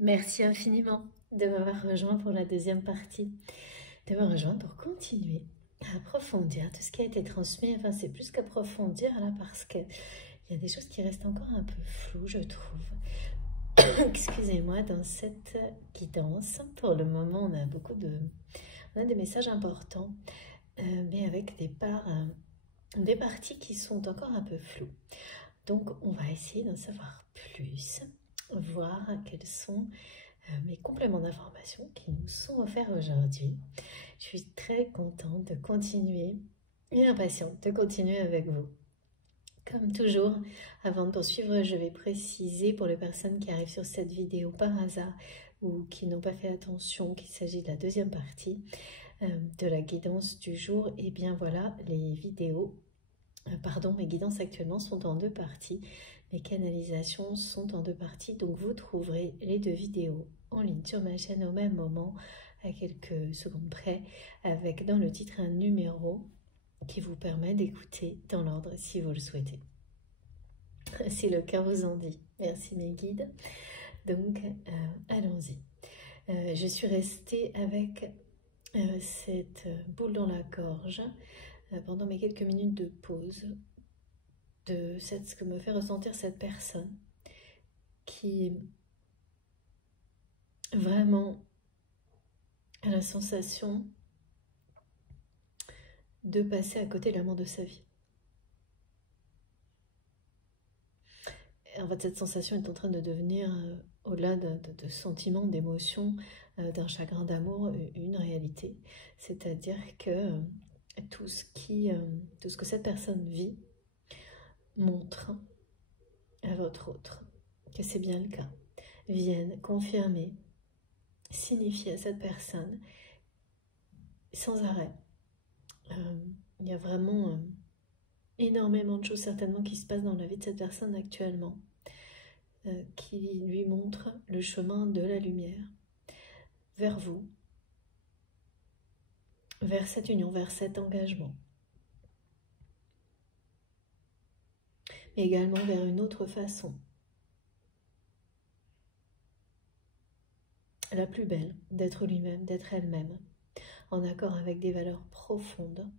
Merci infiniment de m'avoir rejoint pour la deuxième partie, de me rejoindre pour continuer à approfondir tout ce qui a été transmis. Enfin, c'est plus qu'approfondir là parce qu'il y a des choses qui restent encore un peu floues, je trouve. Excusez-moi, dans cette guidance, pour le moment, on a on a des messages importants, mais avec des parties qui sont encore un peu floues. Donc, on va essayer d'en savoir plus, voir quels sont mes compléments d'information qui nous sont offerts aujourd'hui. Je suis très contente de continuer et impatiente de continuer avec vous. Comme toujours, avant de poursuivre, je vais préciser pour les personnes qui arrivent sur cette vidéo par hasard ou qui n'ont pas fait attention qu'il s'agit de la deuxième partie de la guidance du jour. Et bien voilà, les vidéos, mes guidances actuellement sont en deux parties. Les canalisations sont en deux parties, donc vous trouverez les deux vidéos en ligne sur ma chaîne au même moment, à quelques secondes près, avec dans le titre un numéro qui vous permet d'écouter dans l'ordre si vous le souhaitez. Si le cœur vous en dit. Merci mes guides. Donc, allons-y. Je suis restée avec cette boule dans la gorge pendant mes quelques minutes de pause de ce que me fait ressentir cette personne qui vraiment a la sensation de passer à côté de l'amour de sa vie. Et en fait, cette sensation est en train de devenir, au-delà de sentiments, d'émotions, d'un chagrin d'amour, une réalité. C'est-à-dire que tout ce que cette personne vit montre à votre autre que c'est bien le cas. Viennent confirmer, signifier à cette personne sans arrêt. Il y a vraiment énormément de choses certainement qui se passent dans la vie de cette personne actuellement, qui lui montrent le chemin de la lumière vers vous, vers cette union, vers cet engagement. Mais également vers une autre façon, la plus belle, d'être lui-même, d'être elle-même, en accord avec des valeurs profondes,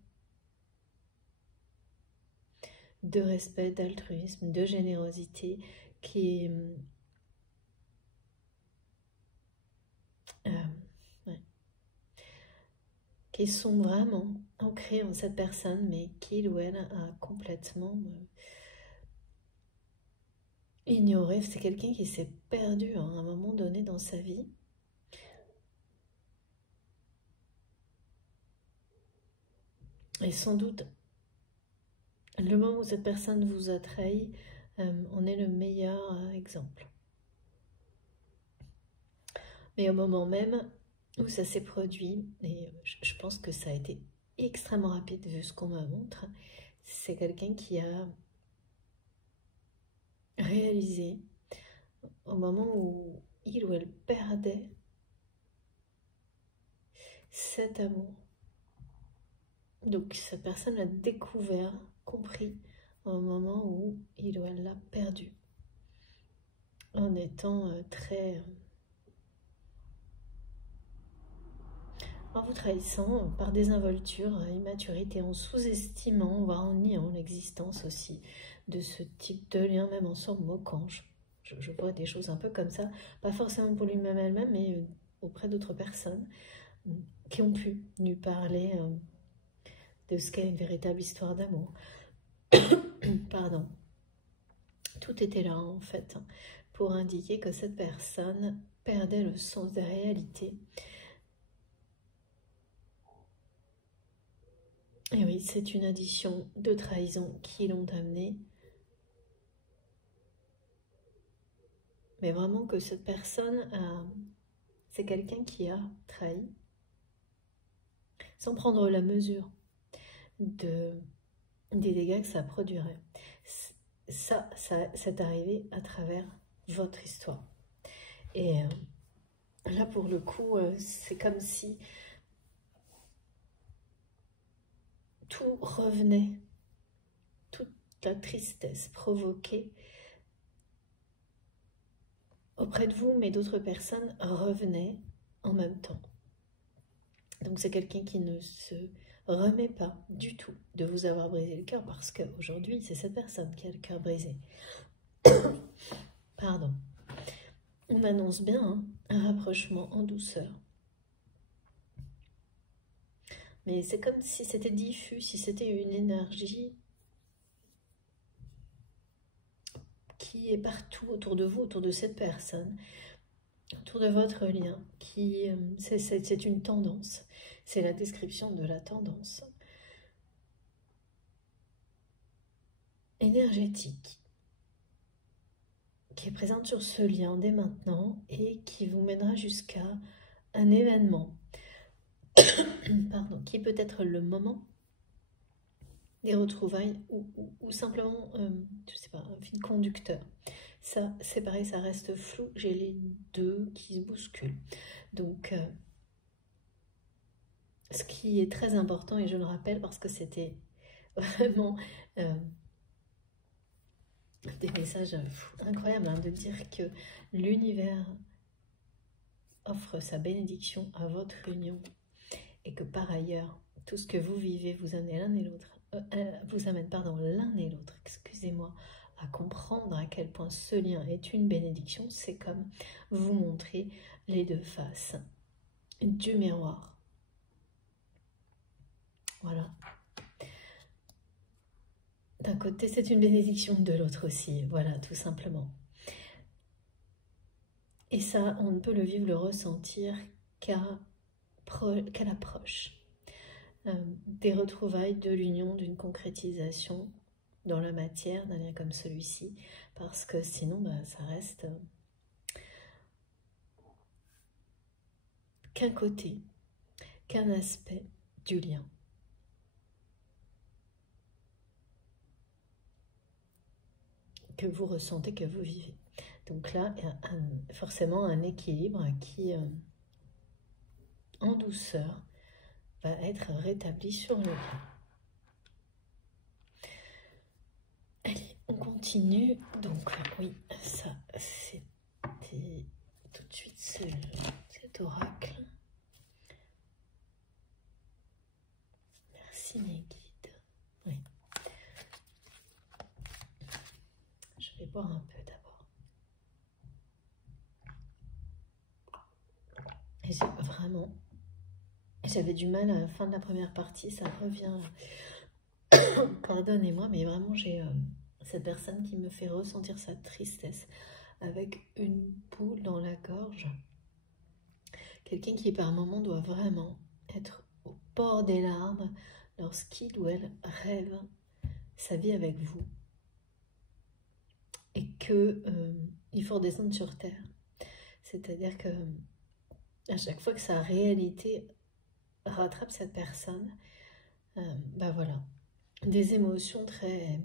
de respect, d'altruisme, de générosité, qui sont vraiment ancrés en cette personne, mais qu'il ou elle a complètement ignoré. C'est quelqu'un qui s'est perdu à un moment donné dans sa vie. Et sans doute, le moment où cette personne vous a trahi, en est le meilleur exemple. Mais au moment même où ça s'est produit, et je pense que ça a été extrêmement rapide vu ce qu'on me montre, c'est quelqu'un qui a réalisé au moment où il ou elle perdait cet amour. Donc cette personne l'a découvert, compris au moment où il ou elle l'a perdu, en étant en vous trahissant par désinvolture, immaturité, en sous-estimant, voire en niant l'existence aussi de ce type de lien, même en s'en moquant. Je vois des choses un peu comme ça, pas forcément pour lui-même elle-même, mais auprès d'autres personnes qui ont pu lui parler de ce qu'est une véritable histoire d'amour. Pardon. Tout était là en fait pour indiquer que cette personne perdait le sens des réalités. Et oui, c'est une addition de trahison qui l'ont amené. Mais vraiment que cette personne, c'est quelqu'un qui a trahi sans prendre la mesure des dégâts que ça produirait. Ça c'est arrivé à travers votre histoire. Et là, pour le coup, c'est comme si tout revenait, toute la tristesse provoquée auprès de vous, mais d'autres personnes revenaient en même temps. Donc c'est quelqu'un qui ne se remet pas du tout de vous avoir brisé le cœur, parce qu'aujourd'hui, c'est cette personne qui a le cœur brisé. Pardon. On annonce bien hein, un rapprochement en douceur. Mais c'est comme si c'était diffus, si c'était une énergie qui est partout autour de vous, autour de cette personne, autour de votre lien, c'est une tendance. C'est la description de la tendance énergétique qui est présente sur ce lien dès maintenant et qui vous mènera jusqu'à un événement pardon, qui peut être le moment des retrouvailles ou simplement, je sais pas, un fil conducteur. Ça, c'est pareil, ça reste flou. J'ai les deux qui se bousculent. Donc, ce qui est très important, et je le rappelle parce que c'était vraiment des messages incroyables, hein, de dire que l'univers offre sa bénédiction à votre union et que par ailleurs, tout ce que vous vivez vous amène l'un et l'autre, l'un et l'autre, excusez-moi, à comprendre à quel point ce lien est une bénédiction. C'est comme vous montrer les deux faces du miroir. Voilà. D'un côté, c'est une bénédiction, de l'autre aussi. Voilà, tout simplement. Et ça, on ne peut le vivre, le ressentir qu'à l'approche des retrouvailles, de l'union, d'une concrétisation dans la matière d'un lien comme celui-ci, parce que sinon, ça reste qu'un côté, qu'un aspect du lien. Que vous ressentez, que vous vivez. Donc là, il y a forcément un équilibre qui, en douceur, va être rétabli sur le lien. Allez, on continue. Donc oui, ça c'était tout de suite cet oracle. Merci mes guides. Oui. Je vais boire un peu d'abord. Et j'avais du mal à la fin de la première partie, ça revient. Pardonnez-moi, mais vraiment j'ai cette personne qui me fait ressentir sa tristesse avec une boule dans la gorge. Quelqu'un qui par moment doit vraiment être au bord des larmes lorsqu'il ou elle rêve sa vie avec vous. Et qu'il faut redescendre sur terre. C'est-à-dire que à chaque fois que sa réalité rattrape cette personne, voilà, des émotions très,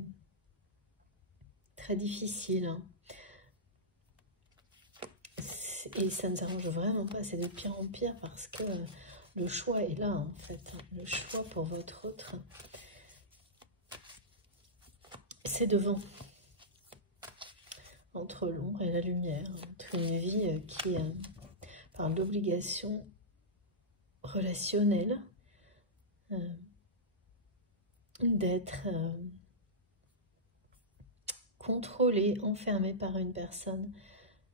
très difficiles. Hein. Et ça ne s'arrange vraiment pas, c'est de pire en pire parce que le choix est là en fait. Le choix pour votre autre, c'est devant. Entre l'ombre et la lumière, entre une vie qui parle d'obligation relationnelle, d'être contrôlé, enfermé par une personne,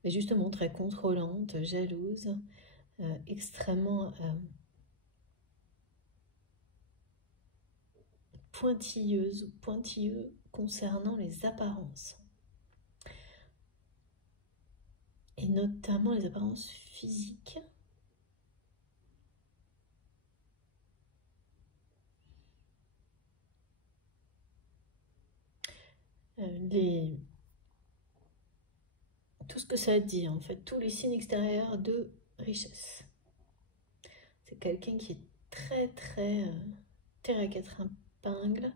mais justement très contrôlante, jalouse, extrêmement pointilleuse ou pointilleux concernant les apparences. Et notamment les apparences physiques. Tout ce que ça dit, en fait, tous les signes extérieurs de richesse. C'est quelqu'un qui est très, très terre à quatre épingles.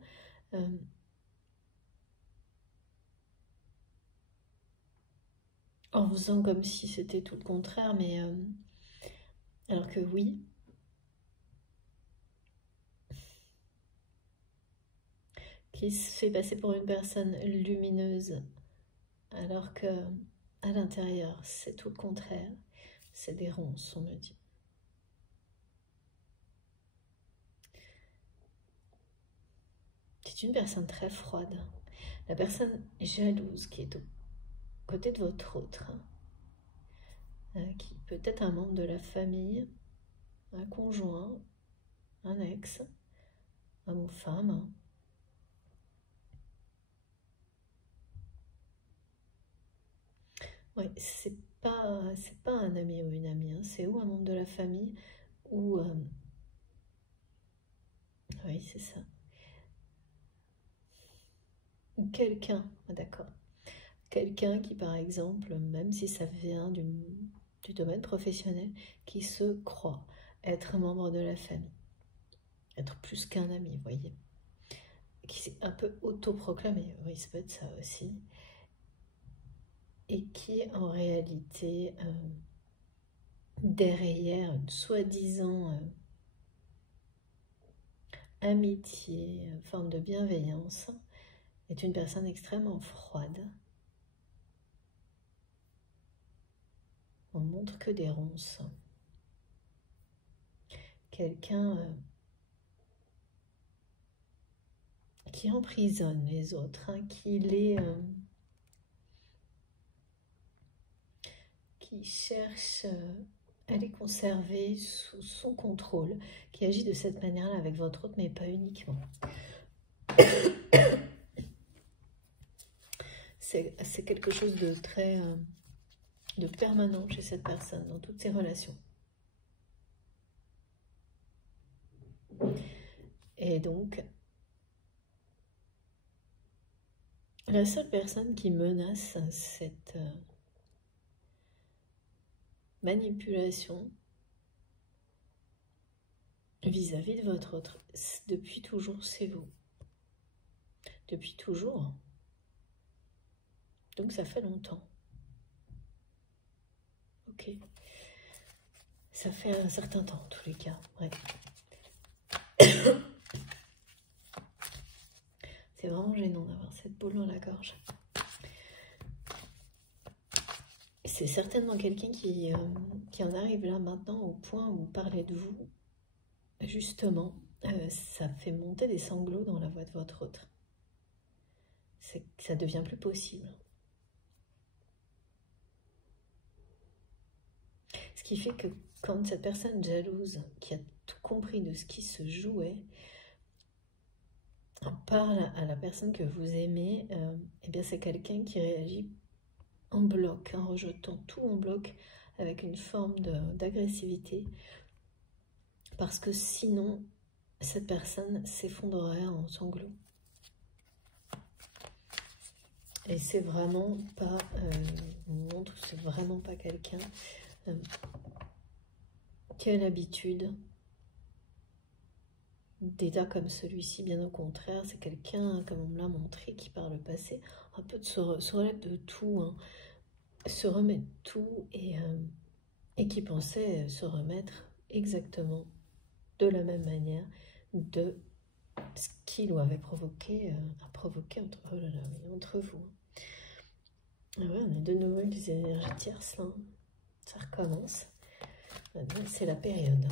En faisant comme si c'était tout le contraire, mais alors que oui. Qui se fait passer pour une personne lumineuse, alors que à l'intérieur, c'est tout le contraire. C'est des ronces, on me dit. C'est une personne très froide. La personne jalouse qui est au côté de votre autre, qui peut être un membre de la famille, un conjoint, un ex, homme ou femme. Oui, c'est pas un ami ou une amie, hein. C'est ou un membre de la famille ou oui, c'est ça. Ou quelqu'un, d'accord. Quelqu'un qui, par exemple, même si ça vient du domaine professionnel, qui se croit être membre de la famille, être plus qu'un ami, vous voyez, qui s'est un peu autoproclamé, oui, ça peut être ça aussi, et qui en réalité, derrière une soi-disant amitié, forme de bienveillance, est une personne extrêmement froide. On montre que des ronces. Quelqu'un qui emprisonne les autres, hein, qui cherche à les conserver sous son contrôle, qui agit de cette manière-là avec votre autre, mais pas uniquement. C'est quelque chose de très de permanent chez cette personne, dans toutes ses relations. Et donc, la seule personne qui menace cette manipulation vis-à-vis de votre autre, depuis toujours, c'est vous. Depuis toujours. Donc ça fait longtemps. Ok. Ça fait un certain temps, en tous les cas. Ouais. C'est vraiment gênant d'avoir cette boule dans la gorge. C'est certainement quelqu'un qui en arrive là maintenant au point où parler de vous, justement, ça fait monter des sanglots dans la voix de votre autre. Ça devient plus possible. Ce qui fait que quand cette personne jalouse, qui a tout compris de ce qui se jouait, parle à la personne que vous aimez, eh bien c'est quelqu'un qui réagit en bloc, en rejetant tout en bloc, avec une forme d'agressivité, parce que sinon, cette personne s'effondrerait en sanglots. Et c'est vraiment pas, montre, c'est vraiment pas quelqu'un qui a l'habitude d'état comme celui-ci, bien au contraire, c'est quelqu'un, comme on me l'a montré, qui par le passé, un peu se relève de tout, hein, se remet de tout, et qui pensait se remettre exactement de la même manière de ce qui lui avait provoqué, entre, oh là là, entre vous. Ah ouais, on est de nouveau avec les énergies tierces, là. Ça recommence. C'est la période.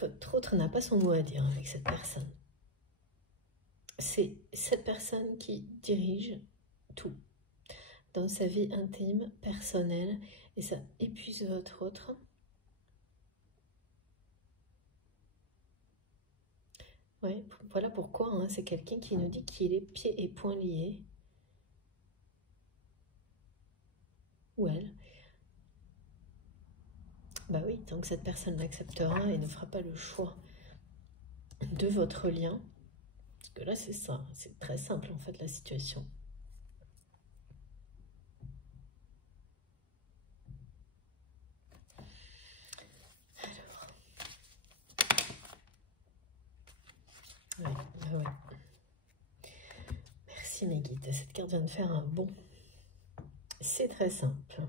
Votre autre n'a pas son mot à dire avec cette personne. C'est cette personne qui dirige tout dans sa vie intime, personnelle, et ça épuise votre autre. Ouais, voilà pourquoi, hein, c'est quelqu'un qui nous dit qu'il est pieds et poings liés. Ou elle. Bah oui, tant que cette personne l'acceptera et ne fera pas le choix de votre lien, parce que là c'est ça, c'est très simple en fait la situation. Alors, ouais. Merci mes guides, cette carte vient de faire un bond. C'est très simple.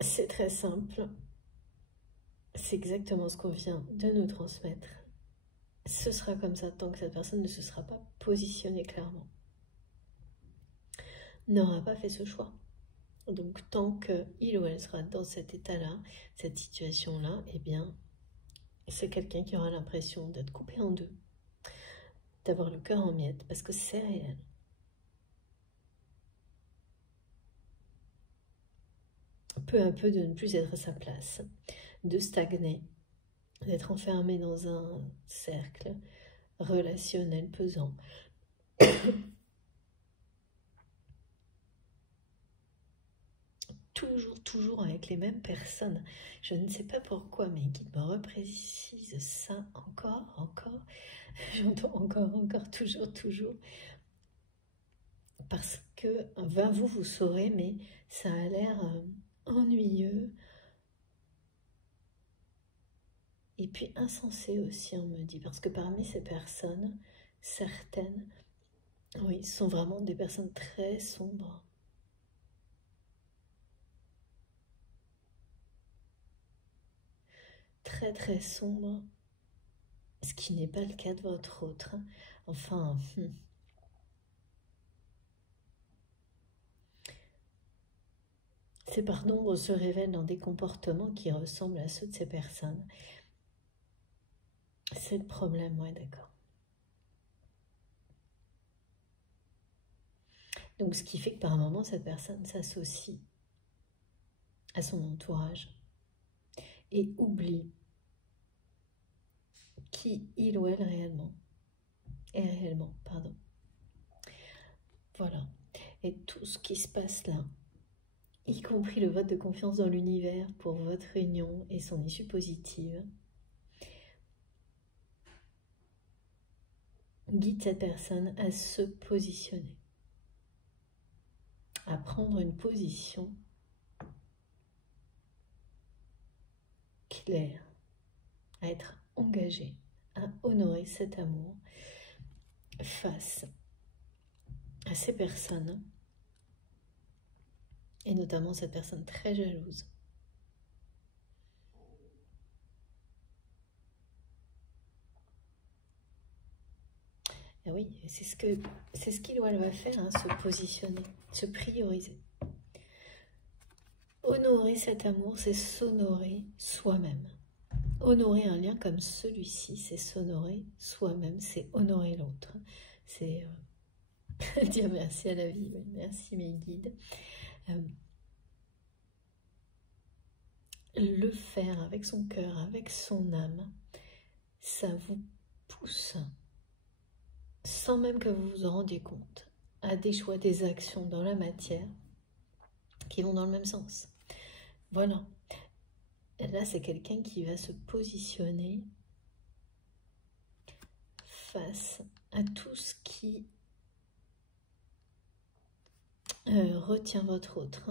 C'est très simple. C'est exactement ce qu'on vient de nous transmettre. ce sera comme ça tant que cette personne ne se sera pas positionnée clairement, n'aura pas fait ce choix. Donc tant qu'il ou elle sera dans cet état-là, cette situation-là, eh bien, c'est quelqu'un qui aura l'impression d'être coupé en deux, d'avoir le cœur en miettes, parce que c'est réel. Peu à peu de ne plus être à sa place, de stagner, d'être enfermé dans un cercle relationnel pesant. Toujours avec les mêmes personnes. Je ne sais pas pourquoi, mais guide me reprécise ça encore. J'entends encore, toujours. Parce que, vous saurez, mais ça a l'air ennuyeux. Et puis insensé aussi, on me dit. Parce que parmi ces personnes, certaines, oui, sont vraiment des personnes très sombres. Très sombres. Ce qui n'est pas le cas de votre autre. Enfin... Ces parts d'ombre se révèlent dans des comportements qui ressemblent à ceux de ces personnes. C'est le problème, ouais, d'accord. Donc, ce qui fait que par moment, cette personne s'associe à son entourage et oublie qui il ou elle est réellement, pardon. Voilà. Et tout ce qui se passe là, y compris le vote de confiance dans l'univers pour votre union et son issue positive, guide cette personne à se positionner, à prendre une position claire, à être engagé, à honorer cet amour face à ces personnes, et notamment cette personne très jalouse. Et oui, c'est ce qu'il ou elle va faire, hein, se positionner, se prioriser. Honorer cet amour, c'est s'honorer soi-même. Honorer un lien comme celui-ci, c'est s'honorer soi-même, c'est honorer l'autre. C'est dire merci à la vie, oui, merci mes guides. Le faire avec son cœur, avec son âme, ça vous pousse, sans même que vous vous en rendiez compte, à des choix, des actions dans la matière qui vont dans le même sens. Voilà. Et là, c'est quelqu'un qui va se positionner face à tout ce qui retient votre autre,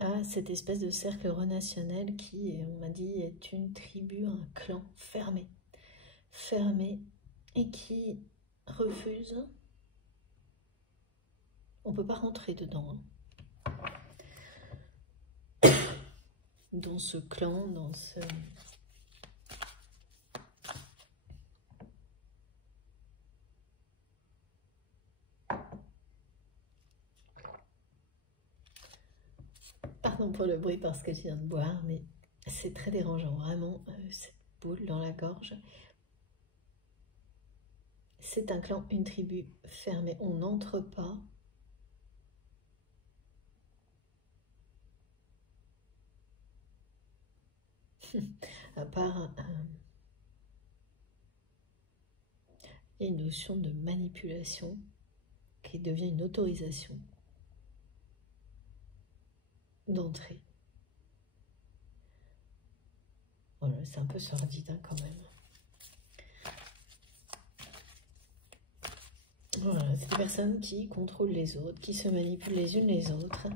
à cette espèce de cercle relationnel qui, on m'a dit, est une tribu, un clan fermé et qui refuse. On ne peut pas rentrer dedans. Dans ce clan, dans ce... Pardon pour le bruit parce que je viens de boire, mais c'est très dérangeant, vraiment, cette boule dans la gorge. C'est un clan, une tribu fermée. On n'entre pas. À part une notion de manipulation qui devient une autorisation d'entrée. Voilà, c'est un peu sordide hein, quand même. Voilà, c'est des personnes qui contrôlent les autres, qui se manipulent les unes les autres,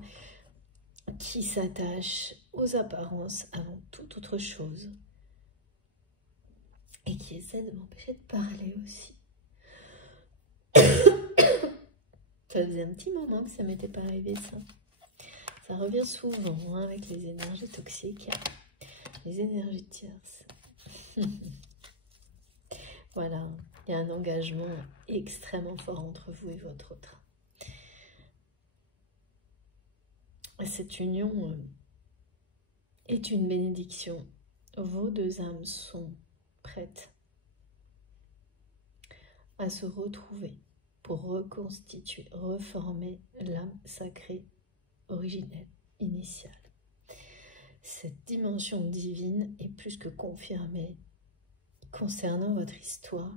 qui s'attachent aux apparences avant toute autre chose et qui essaient de m'empêcher de parler aussi. Ça faisait un petit moment que ça m'était pas arrivé ça. Ça revient souvent hein, avec les énergies toxiques, les énergies tierces. Voilà, il y a un engagement extrêmement fort entre vous et votre autre. Cette union est une bénédiction. Vos deux âmes sont prêtes à se retrouver pour reconstituer, reformer l'âme sacrée originelle, initiale. Cette dimension divine est plus que confirmée concernant votre histoire.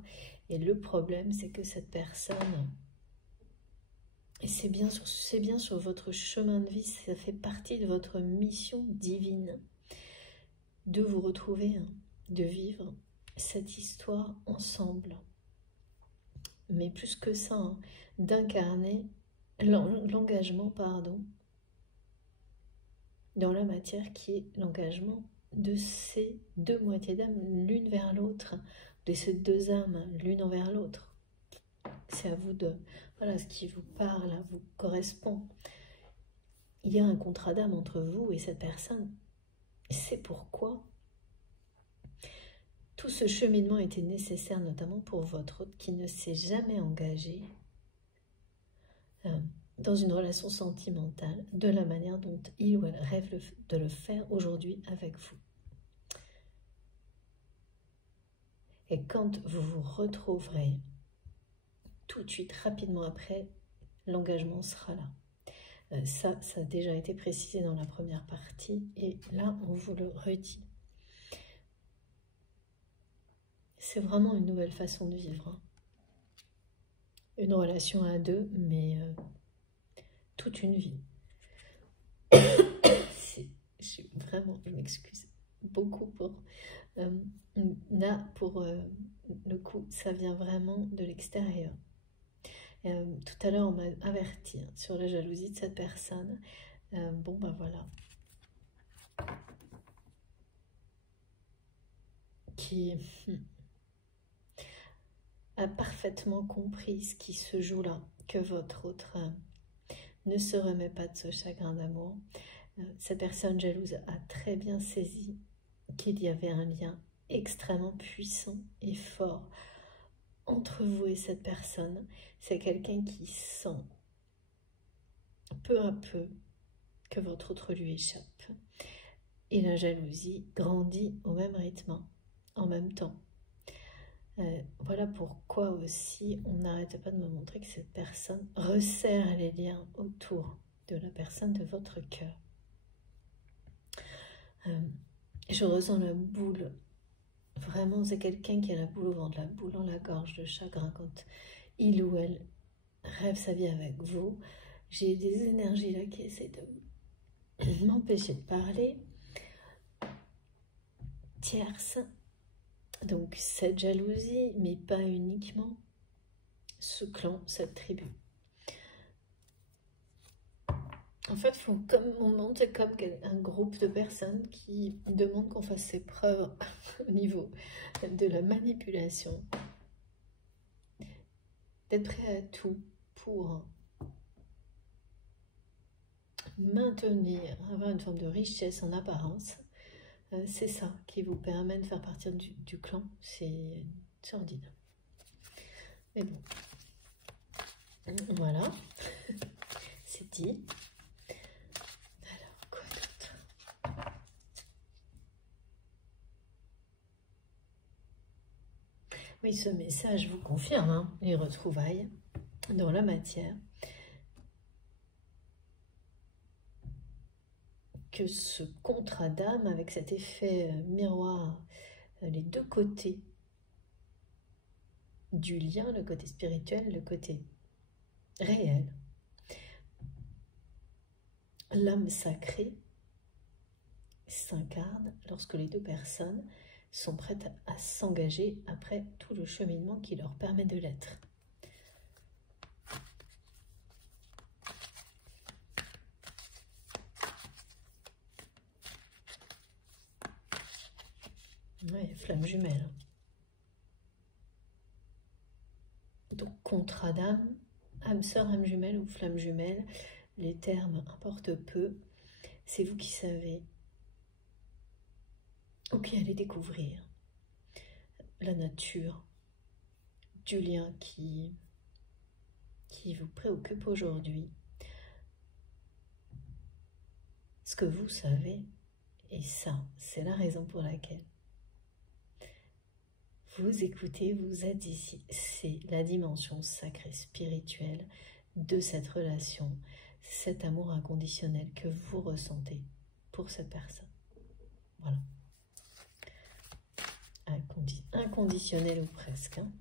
Et le problème, c'est que cette personne, et c'est bien sur votre chemin de vie, ça fait partie de votre mission divine, de vous retrouver, de vivre cette histoire ensemble. Mais plus que ça, d'incarner l'engagement, dans la matière qui est l'engagement de ces deux moitiés d'âme, l'une vers l'autre, de ces deux âmes, l'une envers l'autre. C'est à vous de... Voilà, ce qui vous parle, vous correspond. Il y a un contrat d'âme entre vous et cette personne. C'est pourquoi tout ce cheminement était nécessaire, notamment pour votre autre qui ne s'est jamais engagé dans une relation sentimentale de la manière dont il ou elle rêve de le faire aujourd'hui avec vous. Et quand vous vous retrouverez tout de suite, rapidement après, l'engagement sera là. Ça a déjà été précisé dans la première partie et là, on vous le redit. C'est vraiment une nouvelle façon de vivre. Une relation à deux, mais toute une vie. Je m'excuse beaucoup pour... pour le coup, ça vient vraiment de l'extérieur. Tout à l'heure, on m'a averti sur la jalousie de cette personne. Bon, ben voilà. Qui a parfaitement compris ce qui se joue là, que votre autre ne se remet pas de ce chagrin d'amour. Cette personne jalouse a très bien saisi qu'il y avait un lien extrêmement puissant et fort entre vous et cette personne. C'est quelqu'un qui sent peu à peu que votre autre lui échappe. Et la jalousie grandit au même rythme, en même temps. Voilà pourquoi aussi on n'arrête pas de me montrer que cette personne resserre les liens autour de la personne de votre cœur. Je ressens la boule. Vraiment, c'est quelqu'un qui a la boule au ventre, la boule dans la gorge de chagrin quand il ou elle rêve sa vie avec vous. J'ai des énergies là qui essaient de m'empêcher de parler. Tierce. Donc cette jalousie, mais pas uniquement ce clan, cette tribu. En fait, c'est comme un groupe de personnes qui demandent qu'on fasse ses preuves au niveau de la manipulation. D'être prêt à tout pour maintenir, avoir une forme de richesse en apparence. C'est ça qui vous permet de faire partir du clan. C'est sordide. Mais bon. Voilà. C'est dit. Alors, quoi d'autre? Oui, ce message vous confirme les retrouvailles dans la matière. Que ce contrat d'âme avec cet effet miroir, les deux côtés du lien, le côté spirituel, le côté réel, l'âme sacrée s'incarne lorsque les deux personnes sont prêtes à s'engager après tout le cheminement qui leur permet de l'être. Ouais, flamme jumelle. Donc, contrat d'âme, âme sœur, âme jumelle ou flamme jumelle, les termes importent peu. C'est vous qui savez. Ou qui allez découvrir la nature du lien qui vous préoccupe aujourd'hui. Ce que vous savez, et ça, c'est la raison pour laquelle vous écoutez, vous êtes ici, c'est la dimension sacrée, spirituelle de cette relation, cet amour inconditionnel que vous ressentez pour cette personne. Voilà. Inconditionnel ou presque. Hein.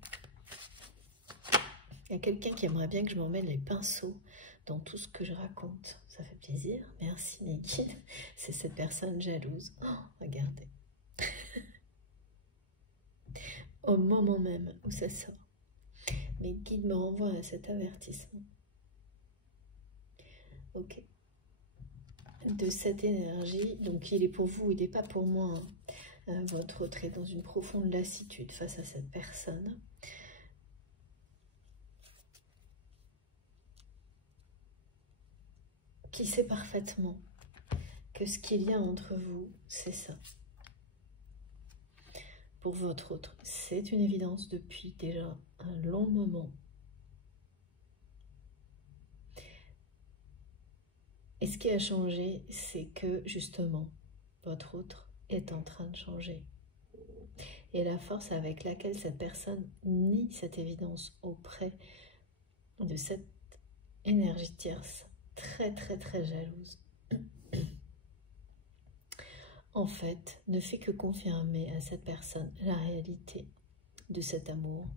Il y a quelqu'un qui aimerait bien que je m'emmène les pinceaux dans tout ce que je raconte. Ça fait plaisir. Merci Nikki. C'est cette personne jalouse. Oh, regardez. Au moment même où ça sort, mes guides me renvoient à cet avertissement. Ok. De cette énergie, donc il est pour vous, il n'est pas pour moi. Hein. Votre autre est dans une profonde lassitude face à cette personne. Qui sait parfaitement que ce qu'il y a entre vous, c'est ça. Pour votre autre, c'est une évidence depuis déjà un long moment. Et ce qui a changé, c'est que justement, votre autre est en train de changer. Et la force avec laquelle cette personne nie cette évidence auprès de cette énergie tierce, très jalouse, en fait, ne fait que confirmer à cette personne la réalité de cet amour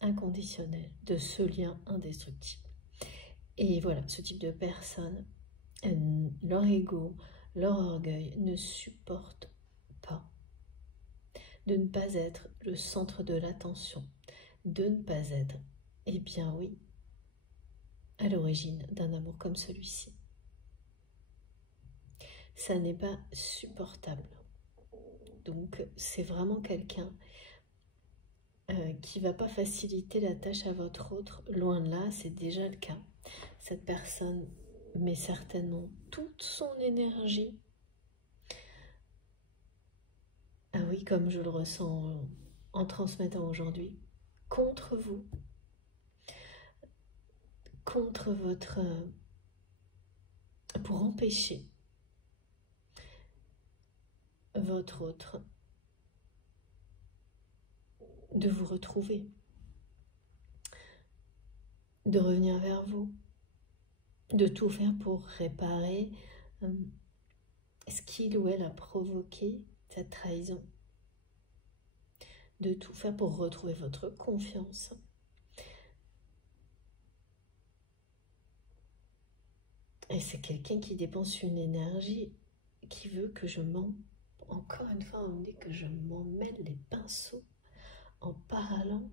inconditionnel, de ce lien indestructible. Et voilà, ce type de personne, leur ego, leur orgueil ne supporte pas de ne pas être le centre de l'attention, de ne pas être, eh bien oui, à l'origine d'un amour comme celui-ci. Ça n'est pas supportable. Donc c'est vraiment quelqu'un qui ne va pas faciliter la tâche à votre autre. Loin de là, c'est déjà le cas. Cette personne met certainement toute son énergie, ah oui, comme je le ressens en transmettant aujourd'hui, contre vous, contre votre... pour empêcher votre autre de vous retrouver, de revenir vers vous, de tout faire pour réparer ce qu'il ou elle a provoqué, cette trahison, de tout faire pour retrouver votre confiance. Et c'est quelqu'un qui dépense une énergie, qui veut que je encore une fois, on dit que je m'emmêle les pinceaux en parlant,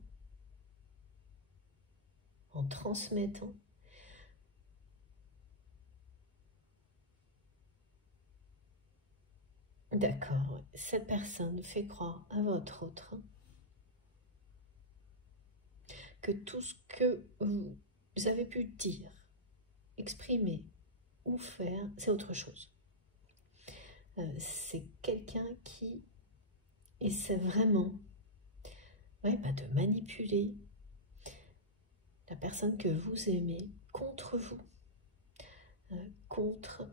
en transmettant. D'accord, cette personne fait croire à votre autre que tout ce que vous avez pu dire, exprimer ou faire, c'est autre chose. C'est quelqu'un qui essaie vraiment de manipuler la personne que vous aimez contre vous, contre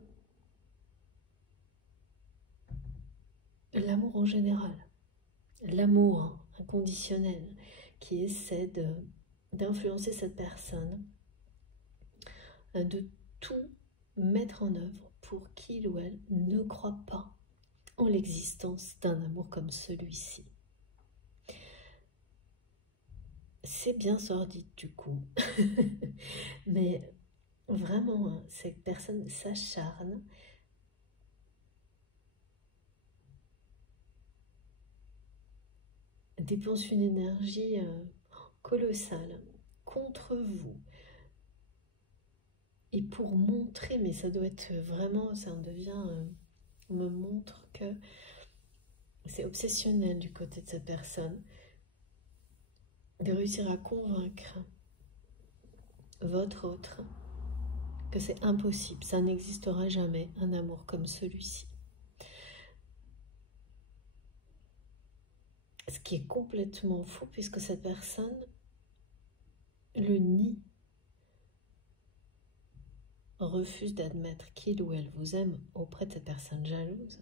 l'amour en général, l'amour inconditionnel qui essaie d'influencer cette personne, de tout mettre en œuvre pour qu'il ou elle ne croit pas en l'existence d'un amour comme celui-ci. C'est bien sordide du coup, mais vraiment, cette personne s'acharne dépense une énergie colossale contre vous. Et pour montrer, mais ça doit être vraiment, ça me montre que c'est obsessionnel du côté de cette personne, de réussir à convaincre votre autre que c'est impossible, ça n'existera jamais un amour comme celui-ci. Ce qui est complètement faux puisque cette personne le nie, refuse d'admettre qu'il ou elle vous aime auprès de cette personne jalouse.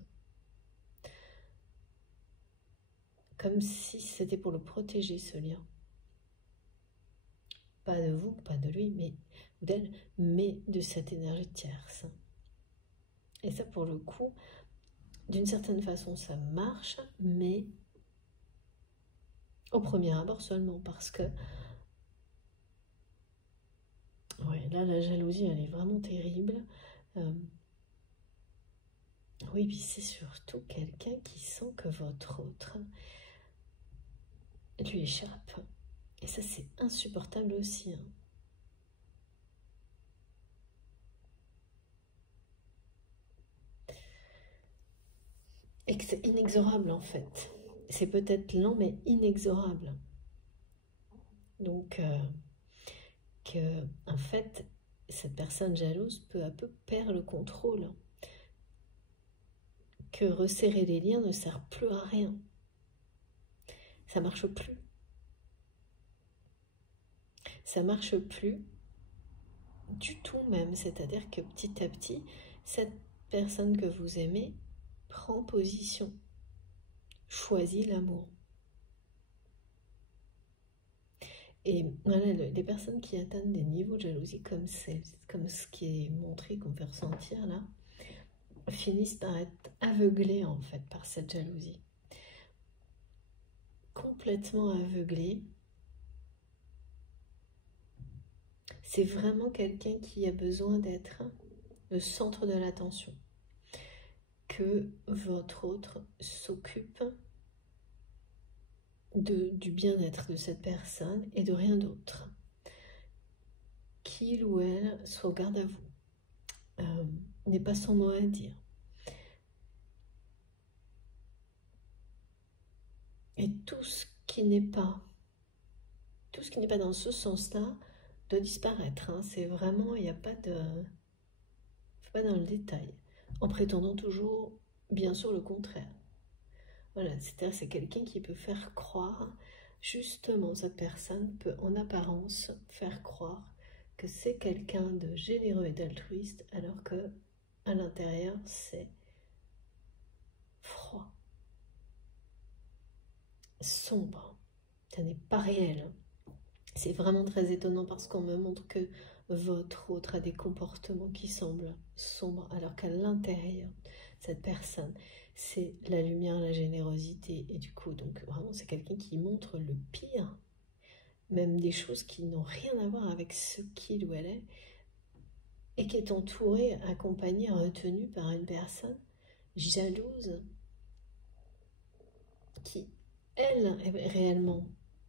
Comme si c'était pour le protéger, ce lien. Pas de vous, pas de lui, mais ou d'elle, mais de cette énergie tierce. Et ça, pour le coup, d'une certaine façon, ça marche, mais au premier abord seulement, parce que ouais, là, la jalousie, elle est vraiment terrible. Oui, puis c'est surtout quelqu'un qui sent que votre autre lui échappe. Et ça, c'est insupportable aussi. Hein. Et que c'est inexorable, en fait. C'est peut-être lent, mais inexorable. Donc, en fait, cette personne jalouse, peu à peu, perd le contrôle. Que resserrer les liens ne sert plus à rien. Ça marche plus. Ça marche plus du tout même. C'est-à-dire que petit à petit, cette personne que vous aimez prend position, choisit l'amour. Et voilà, les personnes qui atteignent des niveaux de jalousie comme ce qui est montré, qu'on fait ressentir là, finissent par être aveuglées en fait par cette jalousie. Complètement aveuglées. C'est vraiment quelqu'un qui a besoin d'être le centre de l'attention. Que votre autre s'occupe du bien-être de cette personne et de rien d'autre. Qu'il ou elle soit au garde à vous. N'est pas son mot à dire. Et tout ce qui n'est pas dans ce sens-là doit disparaître. Hein. C'est vraiment, il n'y a pas de... faut pas dans le détail. En prétendant toujours, bien sûr, le contraire. Voilà, c'est-à-dire c'est quelqu'un qui peut faire croire, justement, cette personne peut en apparence faire croire que c'est quelqu'un de généreux et d'altruiste, alors que à l'intérieur, c'est froid, sombre, ça n'est pas réel. C'est vraiment très étonnant parce qu'on me montre que votre autre a des comportements qui semblent sombres, alors qu'à l'intérieur, cette personne, c'est la lumière, la générosité, et du coup, donc vraiment, c'est quelqu'un qui montre le pire, même des choses qui n'ont rien à voir avec ce qu'il ou elle est, et qui est entouré, accompagné, retenu par une personne jalouse, qui, elle, est réellement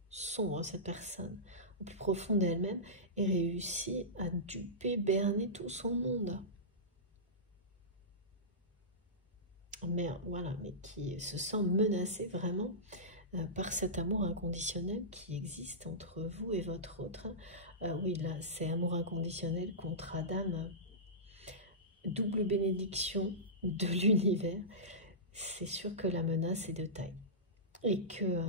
sombre, cette personne, au plus profond d'elle-même, et réussit à duper, berner tout son monde. Mais voilà, mais qui se sent menacé vraiment par cet amour inconditionnel qui existe entre vous et votre autre. Oui, là, c'est amour inconditionnel contre Adam, double bénédiction de l'univers. C'est sûr que la menace est de taille. Et que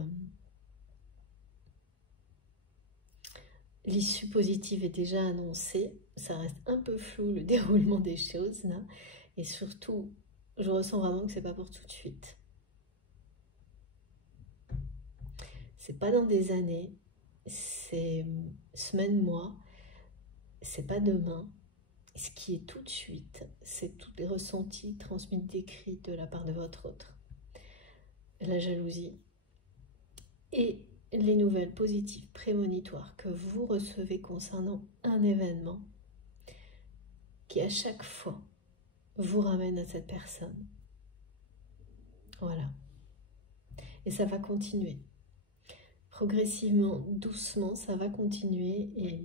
l'issue positive est déjà annoncée. Ça reste un peu flou, le déroulement des choses, là. Et surtout, je ressens vraiment que c'est pas pour tout de suite. C'est pas dans des années, c'est semaines, mois, c'est pas demain. Ce qui est tout de suite, c'est tous les ressentis transmis, décrits de la part de votre autre. La jalousie et les nouvelles positives prémonitoires que vous recevez concernant un événement qui à chaque fois vous ramène à cette personne. Voilà. Et ça va continuer. Progressivement, doucement, ça va continuer. Et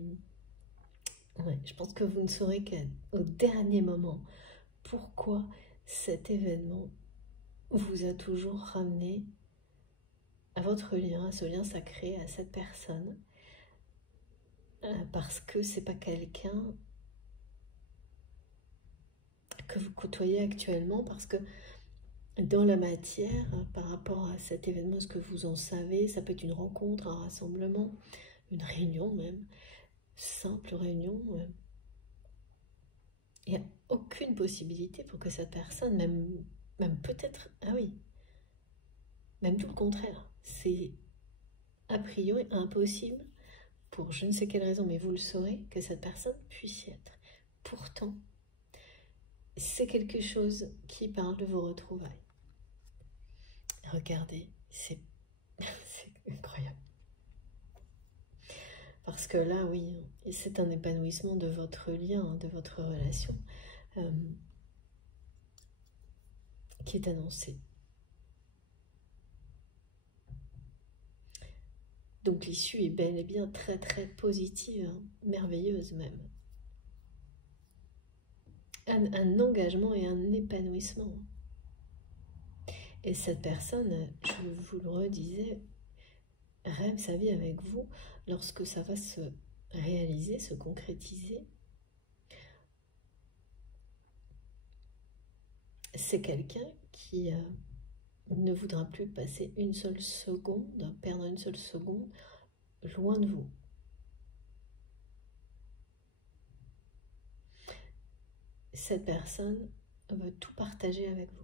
ouais, je pense que vous ne saurez qu'au dernier moment pourquoi cet événement vous a toujours ramené à votre lien, à ce lien sacré, à cette personne. Parce que c'est pas quelqu'un que vous côtoyez actuellement, parce que dans la matière par rapport à cet événement, ce que vous en savez. Ça peut être une rencontre, un rassemblement, une réunion même, simple réunion. Il n'y a aucune possibilité pour que cette personne, même peut-être, ah oui, même tout le contraire, c'est a priori impossible, pour je ne sais quelle raison, mais vous le saurez, que cette personne puisse y être. Pourtant, c'est quelque chose qui parle de vos retrouvailles. Regardez, c'est incroyable. Parce que là, oui, c'est un épanouissement de votre lien, de votre relation, qui est annoncé. Donc l'issue est bel et bien très très positive, hein, merveilleuse même. Un engagement et un épanouissement. Et cette personne, je vous le redisais, rêve sa vie avec vous. Lorsque ça va se réaliser, se concrétiser, c'est quelqu'un qui ne voudra plus passer une seule seconde, perdre une seule seconde, loin de vous. Cette personne veut tout partager avec vous.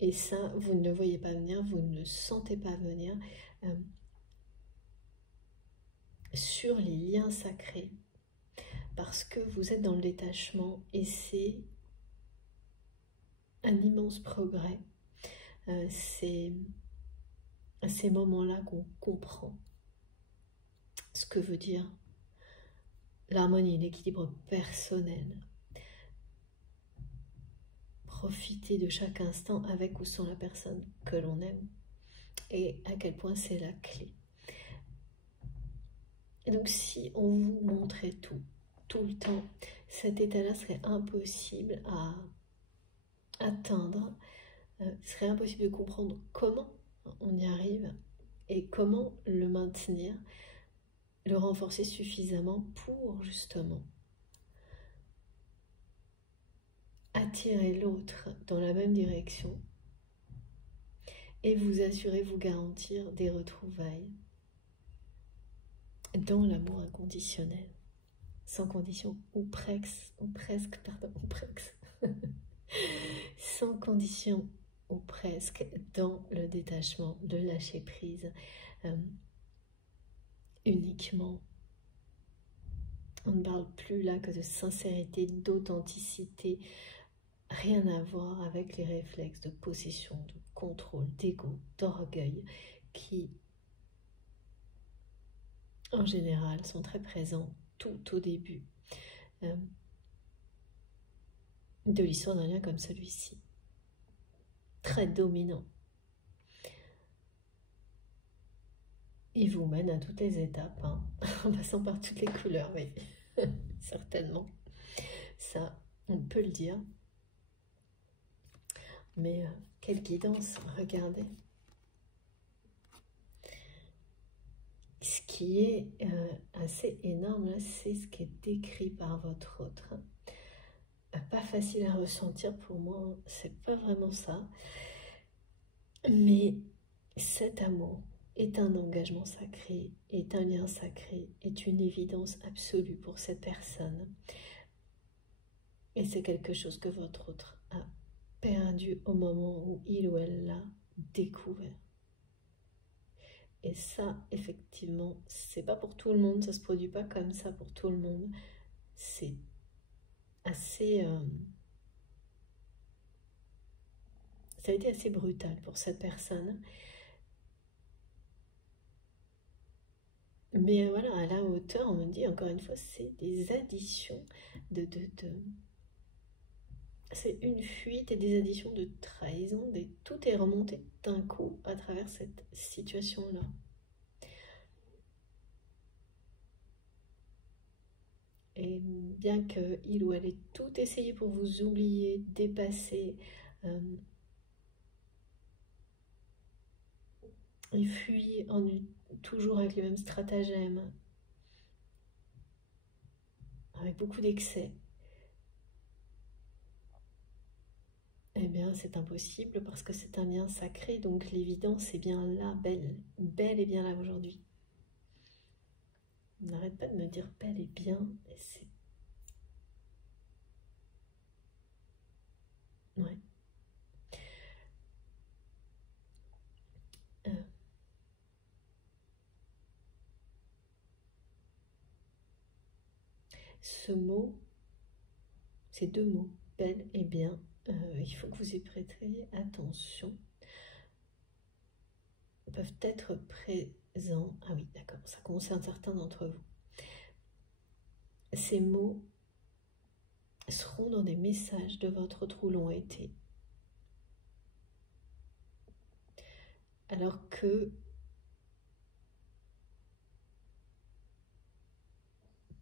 Et ça, vous ne le voyez pas venir, vous ne le sentez pas venir. Sur les liens sacrés, parce que vous êtes dans le détachement et c'est un immense progrès. C'est à ces moments-là qu'on comprend ce que veut dire l'harmonie, l'équilibre personnel. Profiter de chaque instant avec ou sans la personne que l'on aime et à quel point c'est la clé. Et donc si on vous montrait tout le temps, cet état-là serait impossible à atteindre, serait impossible de comprendre comment on y arrive et comment le maintenir, le renforcer suffisamment pour justement attirer l'autre dans la même direction et vous assurer, vous garantir des retrouvailles dans l'amour inconditionnel, sans condition, ou presque, sans condition, ou presque, dans le détachement, le lâcher prise, uniquement. On ne parle plus là que de sincérité, d'authenticité, rien à voir avec les réflexes de possession, de contrôle, d'ego, d'orgueil, qui en général sont très présents tout au début de l'histoire d'un lien comme celui-ci, très dominant. Il vous mène à toutes les étapes, hein, en passant par toutes les couleurs, oui, certainement. Ça, on peut le dire. Mais quelle guidance, regardez. Ce qui est assez énorme, c'est ce qui est décrit par votre autre. Pas facile à ressentir pour moi, c'est pas vraiment ça. Mais cet amour est un engagement sacré, est un lien sacré, est une évidence absolue pour cette personne. Et c'est quelque chose que votre autre a perdu au moment où il ou elle l'a découvert. Et ça, effectivement, c'est pas pour tout le monde, ça se produit pas comme ça pour tout le monde. C'est assez... ça a été assez brutal pour cette personne. Mais voilà, à la hauteur, on me dit, encore une fois, c'est des additions c'est une fuite et des additions de trahison. Tout est remonté d'un coup à travers cette situation-là. Et bien qu'il ou elle ait tout essayé pour vous oublier, dépasser, et fuit toujours avec les mêmes stratagèmes, avec beaucoup d'excès, eh bien c'est impossible parce que c'est un lien sacré, donc l'évidence est bien là, belle et bien là aujourd'hui. N'arrête pas de me dire belle et bien, et c'est... Ouais. Ce mot, ces deux mots, belle et bien, il faut que vous y prêtiez attention. Peuvent être présents. Ah oui, d'accord, ça concerne certains d'entre vous. Ces mots seront dans des messages de votre autre ou l'ont été. Alors que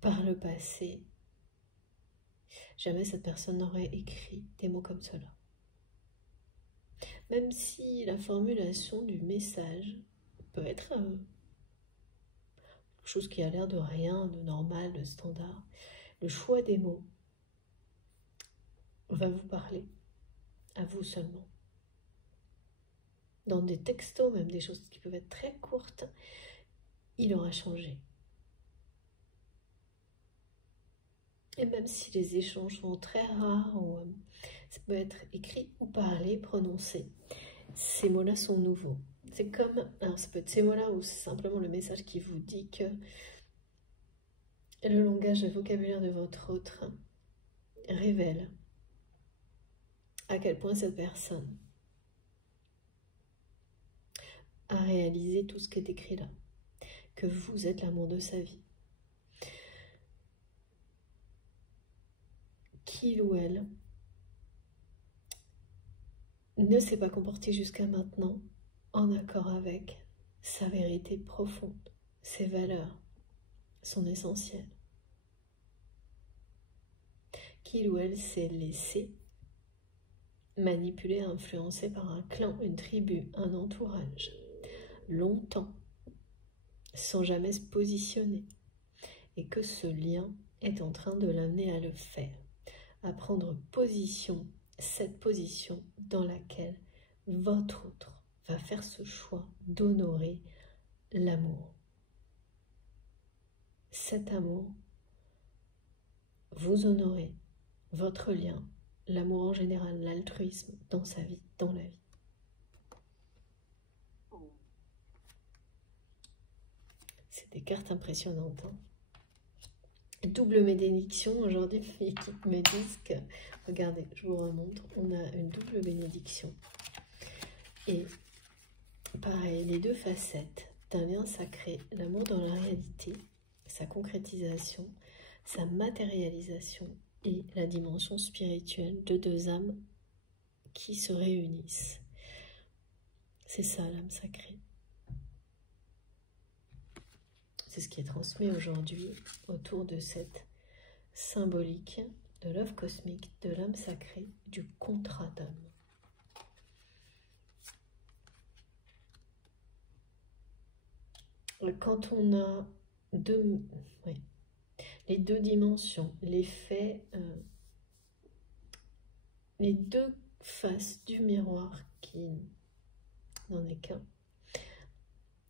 par le passé, jamais cette personne n'aurait écrit des mots comme cela. Même si la formulation du message peut être quelque chose qui a l'air de rien, de normal, de standard, le choix des mots va vous parler, à vous seulement. Dans des textos, même des choses qui peuvent être très courtes, il aura changé. Et même si les échanges sont très rares, ou ça peut être écrit ou parlé, prononcé, ces mots-là sont nouveaux. C'est comme, alors ça peut être ces mots-là ou c'est simplement le message qui vous dit que le langage, le vocabulaire de votre autre révèle à quel point cette personne a réalisé tout ce qui est écrit là, que vous êtes l'amour de sa vie. Qu'il ou elle ne s'est pas comporté jusqu'à maintenant en accord avec sa vérité profonde, ses valeurs, son essentiel. Qu'il ou elle s'est laissé manipuler, influencé par un clan, une tribu, un entourage, longtemps, sans jamais se positionner, et que ce lien est en train de l'amener à le faire, à prendre position, cette position dans laquelle votre autre va faire ce choix d'honorer l'amour. Cet amour, vous honorez votre lien, l'amour en général, l'altruisme dans sa vie, dans la vie. C'est des cartes impressionnantes. Hein. Double bénédiction, aujourd'hui les équipes me disent que, regardez, je vous remontre, on a une double bénédiction. Et pareil, les deux facettes d'un lien sacré, l'amour dans la réalité, sa concrétisation, sa matérialisation et la dimension spirituelle de deux âmes qui se réunissent. C'est ça l'âme sacrée. C'est ce qui est transmis aujourd'hui autour de cette symbolique de l'œuvre cosmique, de l'âme sacrée, du contrat d'âme. Quand on a les deux dimensions, l'effet, les deux faces du miroir qui n'en est qu'un,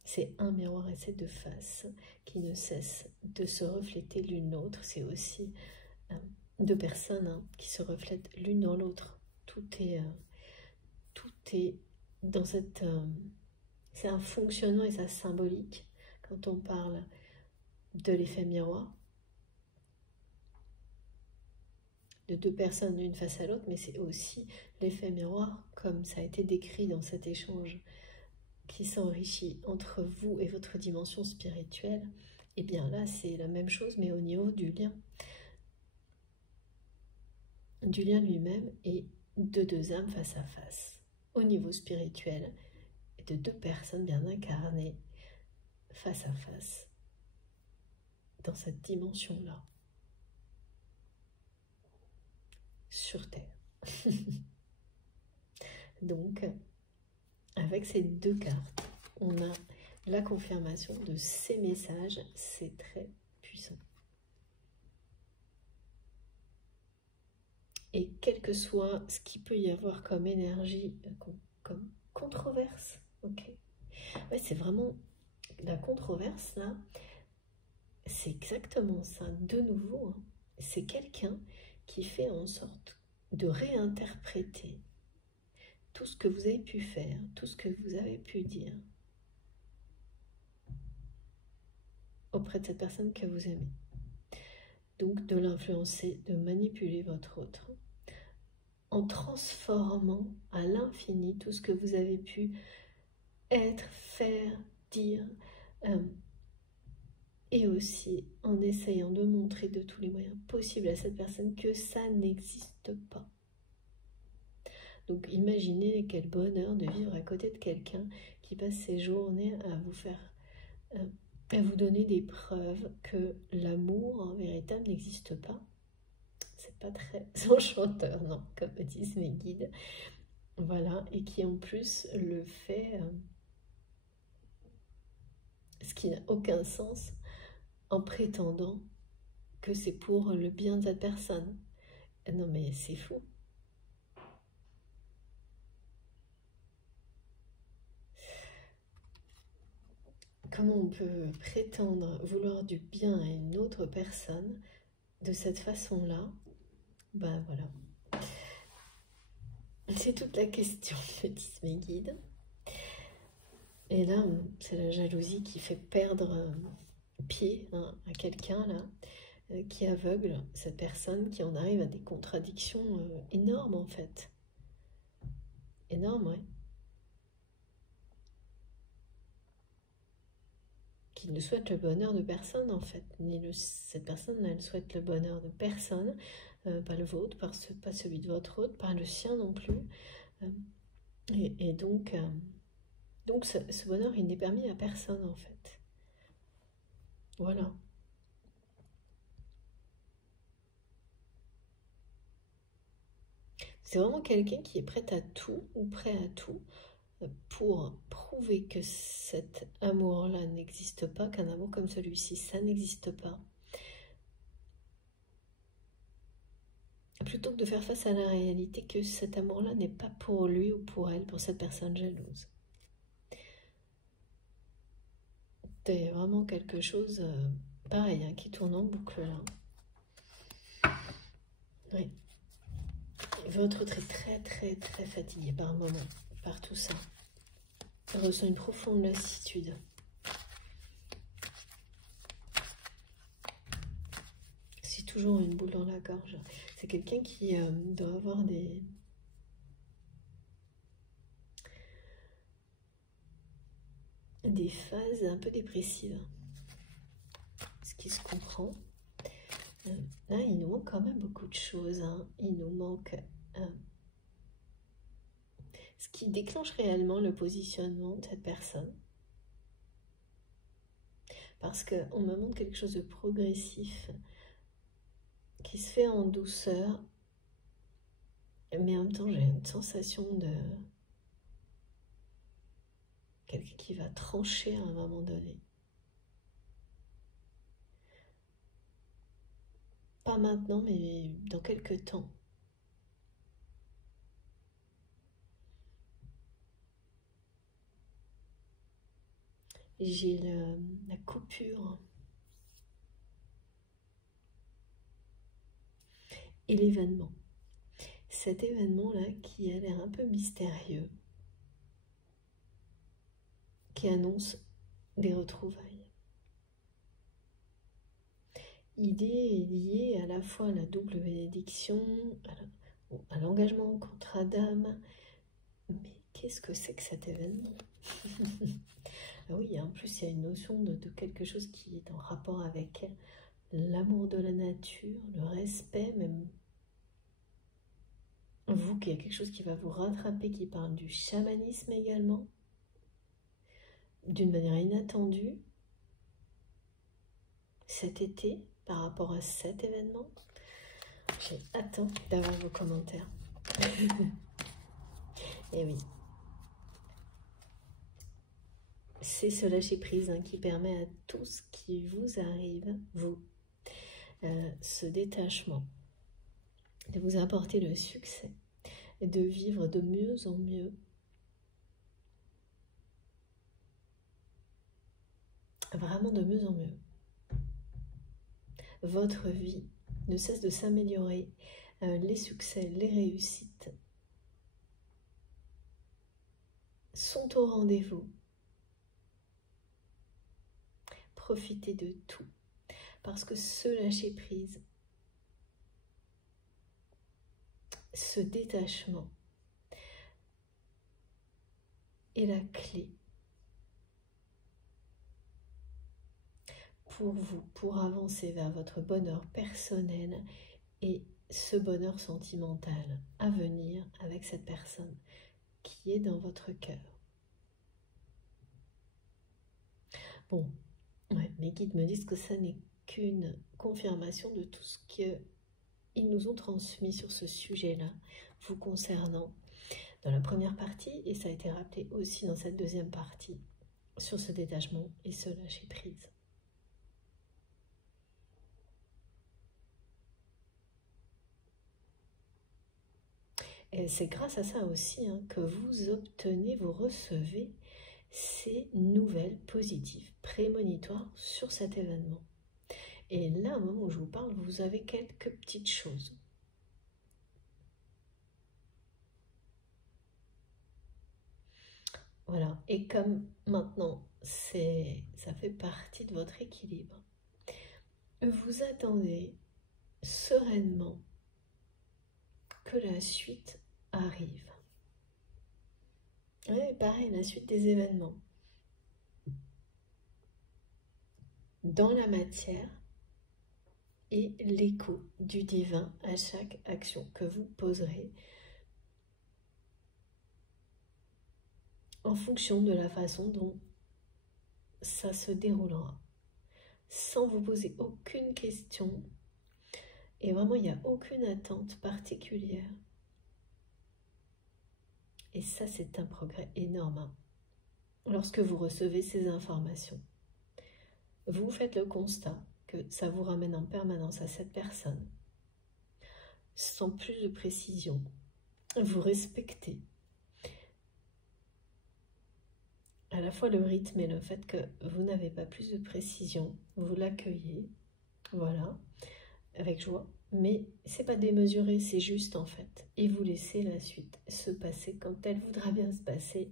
c'est un miroir et ces deux faces qui ne cessent de se refléter l'une l'autre. C'est aussi deux personnes qui se reflètent l'une dans l'autre. Tout est dans cette... c'est un fonctionnement et sa symbolique quand on parle de l'effet miroir. De deux personnes l'une face à l'autre, mais c'est aussi l'effet miroir, comme ça a été décrit dans cet échange qui s'enrichit entre vous et votre dimension spirituelle. Et bien là, c'est la même chose, mais au niveau du lien lui-même et de deux âmes face à face, au niveau spirituel, et de deux personnes bien incarnées face à face, dans cette dimension-là, sur Terre. Donc, avec ces deux cartes, on a la confirmation de ces messages, c'est très puissant. Et quel que soit ce qu'il peut y avoir comme énergie, comme controverse, ok. Ouais, c'est vraiment la controverse là, c'est exactement ça. De nouveau, hein, c'est quelqu'un qui fait en sorte de réinterpréter tout ce que vous avez pu faire, tout ce que vous avez pu dire auprès de cette personne que vous aimez. Donc de l'influencer, de manipuler votre autre, en transformant à l'infini tout ce que vous avez pu être, faire, dire, et aussi en essayant de montrer de tous les moyens possibles à cette personne que ça n'existe pas. Donc imaginez quel bonheur de vivre à côté de quelqu'un qui passe ses journées à vous faire, à vous donner des preuves que l'amour véritable n'existe pas. C'est pas très enchanteur, non, comme disent mes guides. Voilà, et qui en plus le fait, ce qui n'a aucun sens, en prétendant que c'est pour le bien de cette personne. Non mais c'est fou. Comment on peut prétendre vouloir du bien à une autre personne de cette façon-là? Ben voilà. C'est toute la question, me disent mes guides. Et là, c'est la jalousie qui fait perdre pied hein, à quelqu'un là, qui aveugle cette personne, qui en arrive à des contradictions énormes en fait. Énormes, ouais. Qui ne souhaite le bonheur de personne en fait. Cette personne, elle souhaite le bonheur de personne, pas le vôtre, pas celui de votre autre, pas le sien non plus. Et donc ce bonheur, il n'est permis à personne en fait. Voilà. C'est vraiment quelqu'un qui est prêt à tout ou prêt à tout pour prouver que cet amour-là n'existe pas, qu'un amour comme celui-ci, ça n'existe pas. Plutôt que de faire face à la réalité que cet amour-là n'est pas pour lui ou pour elle, pour cette personne jalouse. C'est vraiment quelque chose pareil, hein, qui tourne en boucle là. Oui. Votre autre est très très très fatigué par moment, par tout ça. Il ressent une profonde lassitude. C'est toujours une boule dans la gorge. C'est quelqu'un qui doit avoir des phases un peu dépressives. Ce qui se comprend. Là, il nous manque quand même beaucoup de choses. Hein. Il nous manque ce qui déclenche réellement le positionnement de cette personne. Parce qu'on me montre quelque chose de progressif qui se fait en douceur, mais en même temps, j'ai une sensation de quelqu'un qui va trancher à un moment donné. Pas maintenant, mais dans quelques temps. J'ai la coupure et l'événement. Cet événement-là qui a l'air un peu mystérieux, qui annonce des retrouvailles. Il est lié à la fois à la double bénédiction, à l'engagement au contrat d'âme. Mais qu'est-ce que c'est que cet événement? Ah oui, en plus, il y a une notion de quelque chose qui est en rapport avec l'amour de la nature, le respect, même vous, qu'il y a quelque chose qui va vous rattraper, qui parle du chamanisme également, d'une manière inattendue, cet été, par rapport à cet événement. J'ai hâte d'avoir vos commentaires. Et oui. C'est ce lâcher-prise hein, qui permet à tout ce qui vous arrive, vous, ce détachement, de vous apporter le succès et de vivre de mieux en mieux. Vraiment de mieux en mieux. Votre vie ne cesse de s'améliorer, les succès, les réussites sont au rendez-vous. Profitez de tout, parce que ce lâcher prise, ce détachement est la clé pour vous, pour avancer vers votre bonheur personnel et ce bonheur sentimental à venir avec cette personne qui est dans votre cœur. Bon, ouais, mes guides me disent que ça n'est qu'une confirmation de tout ce qu'ils nous ont transmis sur ce sujet-là, vous concernant, dans la première partie, et ça a été rappelé aussi dans cette deuxième partie, sur ce détachement et ce lâcher-prise. Et c'est grâce à ça aussi que vous obtenez, vous recevez ces nouvelles positives, prémonitoires sur cet événement. Et là, au moment où je vous parle, vous avez quelques petites choses. Voilà, et comme maintenant, ça fait partie de votre équilibre, vous attendez sereinement que la suite arrive. Oui, pareil, la suite des événements. Dans la matière et l'écho du divin à chaque action que vous poserez en fonction de la façon dont ça se déroulera, sans vous poser aucune question. Et vraiment, il n'y a aucune attente particulière. Et ça, c'est un progrès énorme. Lorsque vous recevez ces informations, vous faites le constat que ça vous ramène en permanence à cette personne, sans plus de précision. Vous respectez à la fois le rythme et le fait que vous n'avez pas plus de précision. Vous l'accueillez, voilà, avec joie. Mais c'est pas démesuré, c'est juste en fait. Et vous laissez la suite se passer quand elle voudra bien se passer.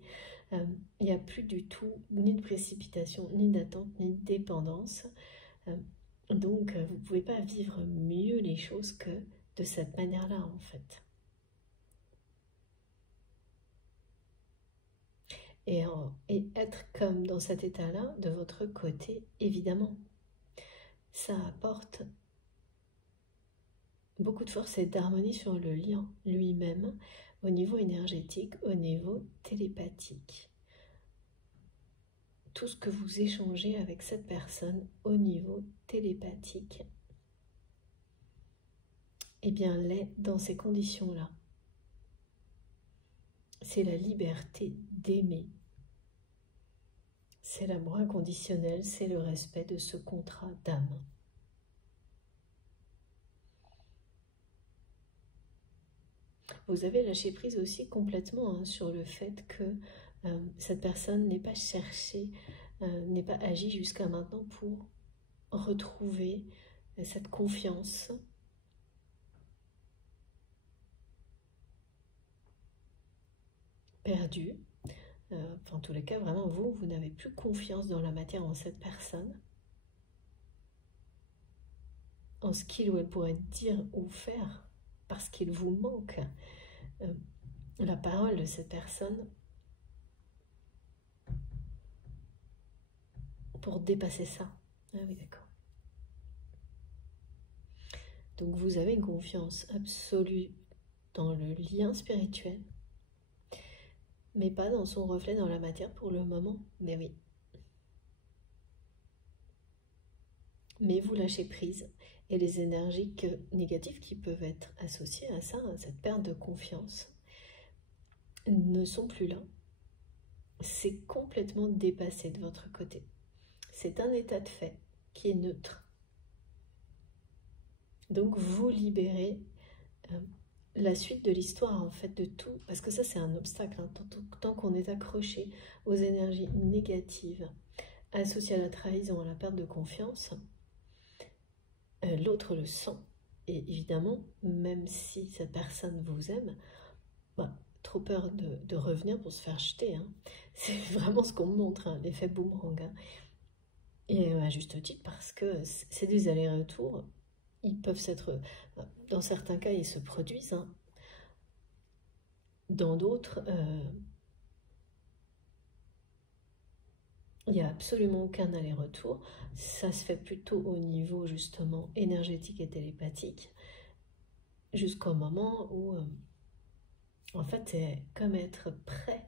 Il n'y a plus du tout ni de précipitation, ni d'attente, ni de dépendance. Donc vous ne pouvez pas vivre mieux les choses que de cette manière-là en fait. Et être comme dans cet état-là, de votre côté, évidemment, ça apporte beaucoup de force et d'harmonie sur le lien lui-même, au niveau énergétique, au niveau télépathique. Tout ce que vous échangez avec cette personne au niveau télépathique, eh bien, l'est dans ces conditions-là. C'est la liberté d'aimer. C'est l'amour inconditionnel, c'est le respect de ce contrat d'âme. Vous avez lâché prise aussi complètement sur le fait que cette personne n'ait pas cherché, n'ait pas agi jusqu'à maintenant pour retrouver cette confiance. Perdue. En tous les cas, vraiment, vous n'avez plus confiance dans la matière, en cette personne, en ce qu'il ou elle pourrait dire ou faire, parce qu'il vous manque la parole de cette personne pour dépasser ça. Ah oui, d'accord. Donc vous avez une confiance absolue dans le lien spirituel, mais pas dans son reflet dans la matière pour le moment. Mais oui. Mais vous lâchez prise, et les énergies négatives qui peuvent être associées à ça, à cette perte de confiance, ne sont plus là. C'est complètement dépassé de votre côté. C'est un état de fait qui est neutre. Donc vous libérez la suite de l'histoire, en fait, de tout, parce que ça, c'est un obstacle, hein, tant qu'on est accroché aux énergies négatives associées à la trahison, à la perte de confiance, l'autre le sent. Et évidemment, même si cette personne vous aime, bah, trop peur de revenir pour se faire jeter. Hein. C'est vraiment ce qu'on montre, hein, l'effet boomerang. Hein. Et à juste titre, parce que c'est des allers-retours. Ils peuvent s'être... Dans certains cas, ils se produisent. Hein. Dans d'autres, il n'y a absolument aucun aller-retour. Ça se fait plutôt au niveau, justement, énergétique et télépathique. Jusqu'au moment où... en fait, c'est comme être prêt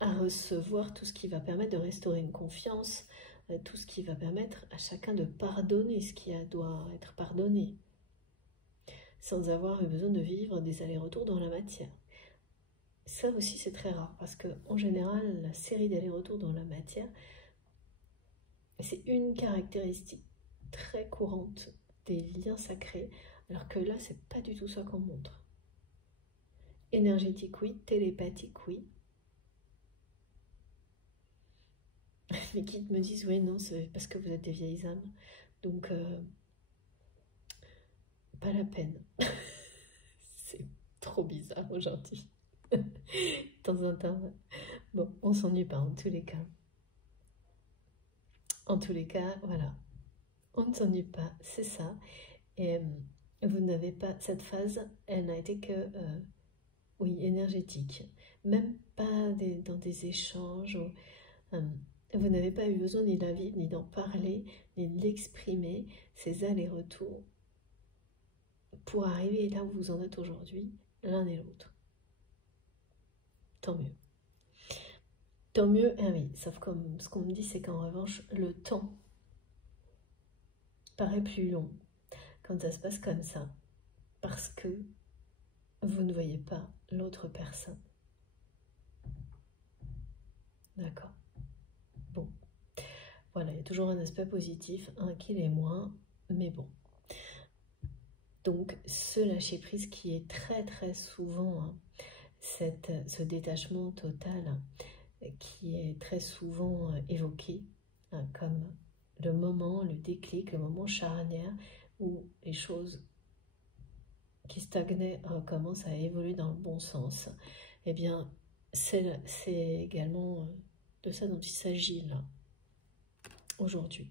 à recevoir tout ce qui va permettre de restaurer une confiance, tout ce qui va permettre à chacun de pardonner ce qui doit être pardonné, sans avoir eu besoin de vivre des allers-retours dans la matière. Ça aussi, c'est très rare, parce qu'en général, la série d'allers-retours dans la matière, c'est une caractéristique très courante des liens sacrés, alors que là, c'est pas du tout ça qu'on montre. Énergétique, oui. Télépathique, oui. Les guides me disent, oui, non, c'est parce que vous êtes des vieilles âmes. Donc, pas la peine. C'est trop bizarre aujourd'hui. De temps en temps. Bon, on s'ennuie pas en tous les cas. En tous les cas, voilà. On ne s'ennuie pas, c'est ça. Et vous n'avez pas... Cette phase, elle n'a été que, oui, énergétique. Même pas dans des échanges. Vous n'avez pas eu besoin ni de la vivre, ni d'en parler, ni de l'exprimer. Ces allers-retours pour arriver là où vous en êtes aujourd'hui, l'un et l'autre. Tant mieux. Tant mieux, ah oui, sauf comme ce qu'on me dit, c'est qu'en revanche, le temps paraît plus long quand ça se passe comme ça, parce que vous ne voyez pas l'autre personne. D'accord. Bon. Voilà, il y a toujours un aspect positif, un qui l'est moins, mais bon. Donc, ce lâcher-prise qui est très très souvent, hein, ce détachement total qui est très souvent évoqué hein, comme le moment, le déclic, le moment charnière où les choses qui stagnaient commencent à évoluer dans le bon sens, eh bien, c'est également de ça dont il s'agit là, aujourd'hui,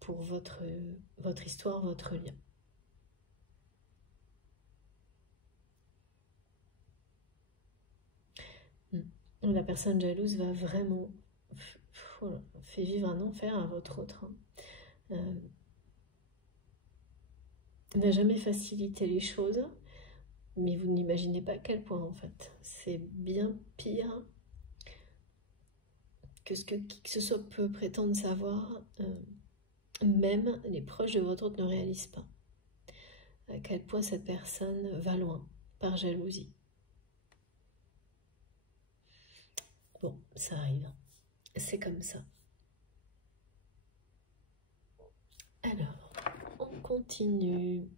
pour votre histoire, votre lien. La personne jalouse va vraiment fait vivre un enfer à votre autre. Hein. N'a jamais facilité les choses, mais vous n'imaginez pas à quel point en fait. C'est bien pire que ce que qui que ce soit peut prétendre savoir. Même les proches de votre autre ne réalisent pas à quel point cette personne va loin par jalousie. Bon, ça arrive. C'est comme ça. Alors, on continue.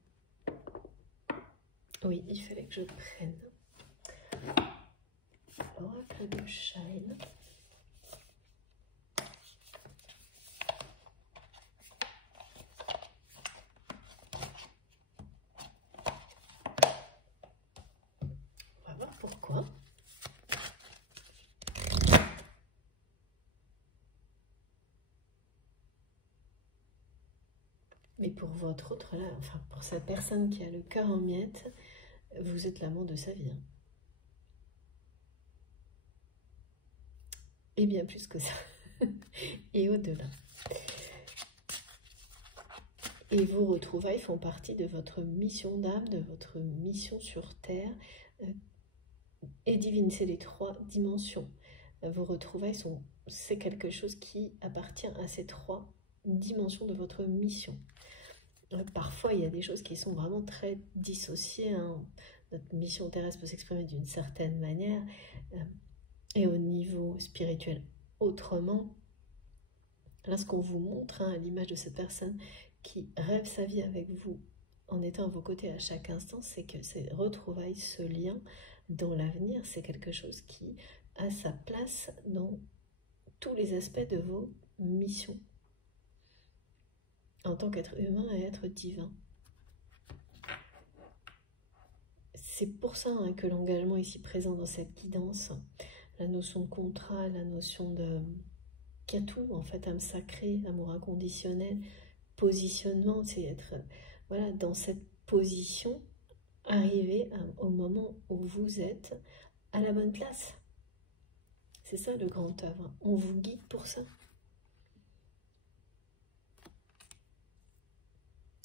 Oui, il fallait que je prenne l'oracle de Shine. On va voir pourquoi. Mais pour votre autre, là, enfin pour cette personne qui a le cœur en miettes, vous êtes l'amant de sa vie. Hein. Et bien plus que ça. Et au-delà. Et vos retrouvailles font partie de votre mission d'âme, de votre mission sur Terre. Et divine, c'est les 3 dimensions. Vos retrouvailles, c'est quelque chose qui appartient à ces 3 dimensions de votre mission. Parfois, il y a des choses qui sont vraiment très dissociées. Hein. Notre mission terrestre peut s'exprimer d'une certaine manière. Et au niveau spirituel, autrement. Là, ce qu'on vous montre, hein, à l'image de cette personne qui rêve sa vie avec vous en étant à vos côtés à chaque instant, c'est que ces retrouvailles, ce lien dans l'avenir, c'est quelque chose qui a sa place dans tous les aspects de vos missions en tant qu'être humain et être divin. C'est pour ça que l'engagement ici présent dans cette guidance, la notion de contrat, la notion de... qu'il y a tout en fait, âme sacrée, amour inconditionnel, positionnement, c'est être voilà, dans cette position, arriver au moment où vous êtes à la bonne place. C'est ça le grand œuvre, on vous guide pour ça.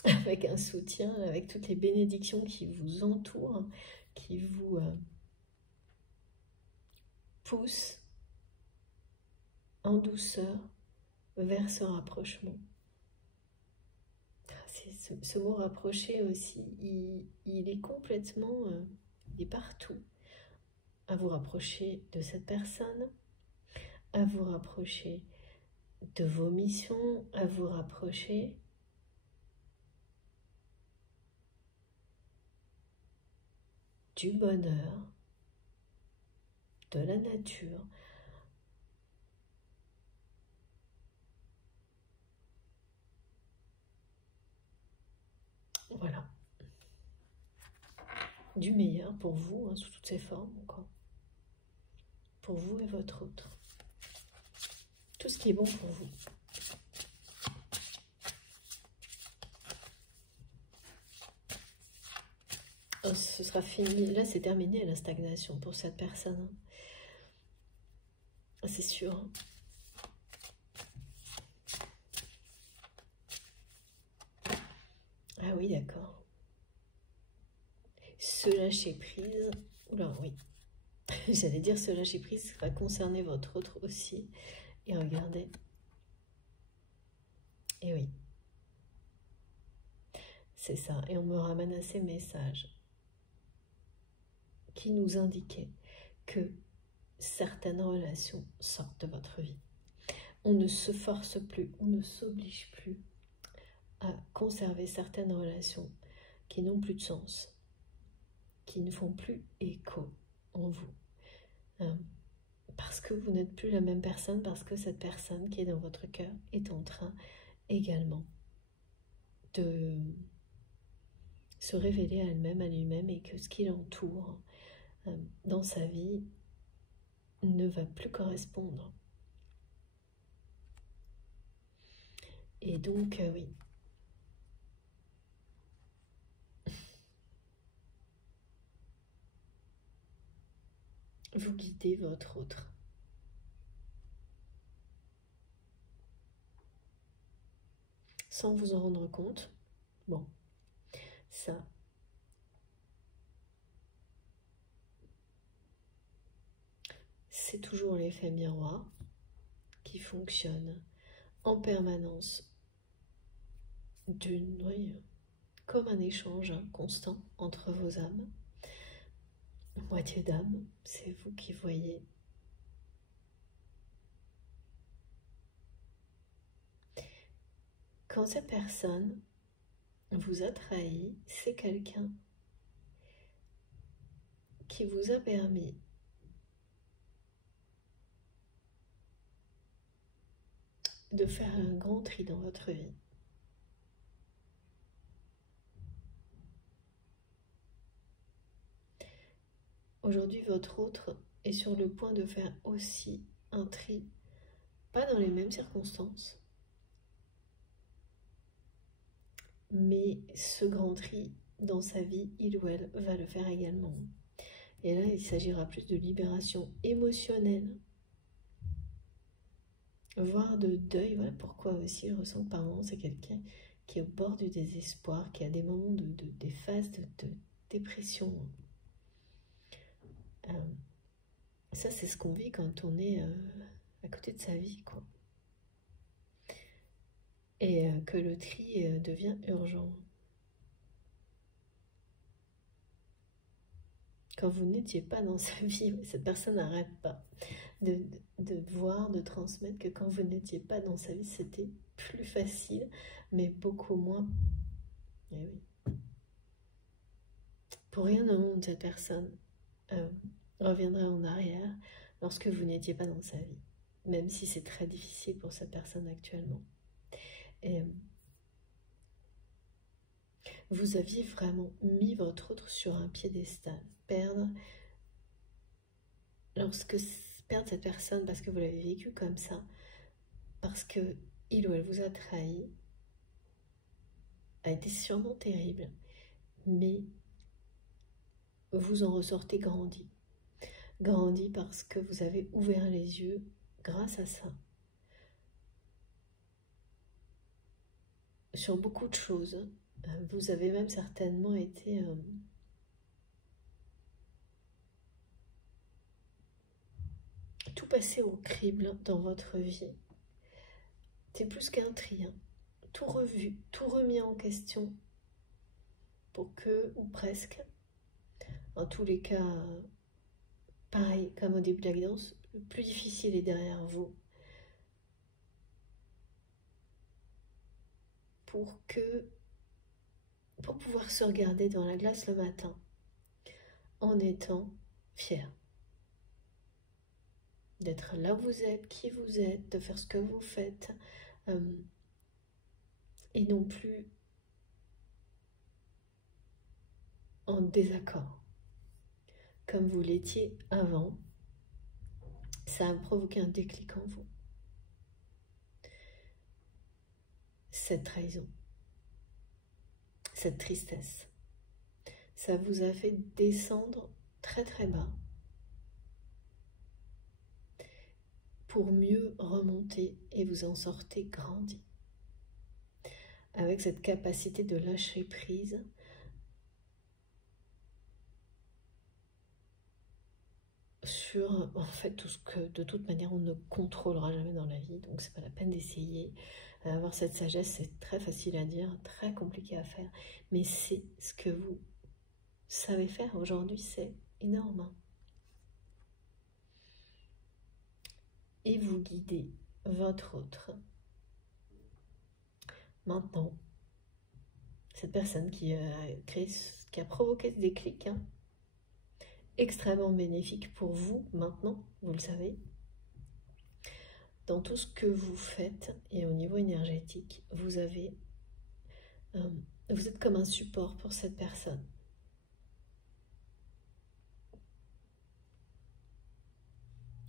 Avec un soutien, avec toutes les bénédictions qui vous entourent, qui vous poussent en douceur vers ce rapprochement. Ce mot rapprocher aussi, il est complètement, il est partout. À vous rapprocher de cette personne, à vous rapprocher de vos missions, à vous rapprocher du bonheur, de la nature. Voilà. Du meilleur pour vous, sous toutes ses formes encore. Pour vous et votre autre. Tout ce qui est bon pour vous. Oh, ce sera fini. Là, c'est terminé la stagnation pour cette personne. C'est sûr. Ah oui, d'accord. Ce lâcher prise. Oula, oui. J'allais dire ce lâcher prise va concerner votre autre aussi. Et regardez. Et oui. C'est ça. Et on me ramène à ces messages qui nous indiquaient que certaines relations sortent de votre vie. On ne se force plus, on ne s'oblige plus à conserver certaines relations qui n'ont plus de sens, qui ne font plus écho en vous. Parce que vous n'êtes plus la même personne, parce que cette personne qui est dans votre cœur est en train également de se révéler à elle-même, à lui-même, et que ce qui l'entoure dans sa vie ne va plus correspondre. Et donc, oui. Vous guidez votre autre. Sans vous en rendre compte. Bon, ça, c'est toujours l'effet miroir qui fonctionne en permanence comme un échange constant entre vos âmes. Moitié d'âme, c'est vous qui voyez. Quand cette personne vous a trahi, c'est quelqu'un qui vous a permis de faire un grand tri dans votre vie. Aujourd'hui, votre autre est sur le point de faire aussi un tri, pas dans les mêmes circonstances, mais ce grand tri dans sa vie, il ou elle va le faire également. Et là, il s'agira plus de libération émotionnelle, voire de deuil. Voilà pourquoi aussi je ressens que par moments c'est quelqu'un qui est au bord du désespoir, qui a des moments des phases de dépression. Ça, c'est ce qu'on vit quand on est à côté de sa vie, quoi. Et que le tri devient urgent. Quand vous n'étiez pas dans sa vie, cette personne n'arrête pas de voir, de transmettre que quand vous n'étiez pas dans sa vie, c'était plus facile, mais beaucoup moins. Et oui. pour rien au monde, cette personne reviendrait en arrière lorsque vous n'étiez pas dans sa vie, même si c'est très difficile pour cette personne actuellement. Et vous aviez vraiment mis votre autre sur un piédestal. Perdre cette personne parce que vous l'avez vécu comme ça, parce que il ou elle vous a trahi, a été sûrement terrible, mais vous en ressortez grandi. Grandi parce que vous avez ouvert les yeux grâce à ça. Sur beaucoup de choses, vous avez même certainement été tout passé au crible dans votre vie. C'est plus qu'un tri, hein. Tout revu, tout remis en question pour que, ou presque, en tous les cas, pareil comme au début de la guidance, le plus difficile est derrière vous. Pour pouvoir se regarder dans la glace le matin en étant fier d'être là où vous êtes, qui vous êtes, de faire ce que vous faites, et non plus en désaccord comme vous l'étiez avant. Ça a provoqué un déclic en vous. Cette trahison, cette tristesse, ça vous a fait descendre très très bas pour mieux remonter et vous en sortez grandi. Avec cette capacité de lâcher prise sur en fait tout ce que de toute manière on ne contrôlera jamais dans la vie, donc c'est pas la peine d'essayer. Avoir cette sagesse, c'est très facile à dire, très compliqué à faire, mais c'est ce que vous savez faire aujourd'hui, c'est énorme. Et vous guidez votre autre. Maintenant, cette personne qui a provoqué ce déclic, hein, extrêmement bénéfique pour vous maintenant, vous le savez. Dans tout ce que vous faites et au niveau énergétique, vous êtes comme un support pour cette personne.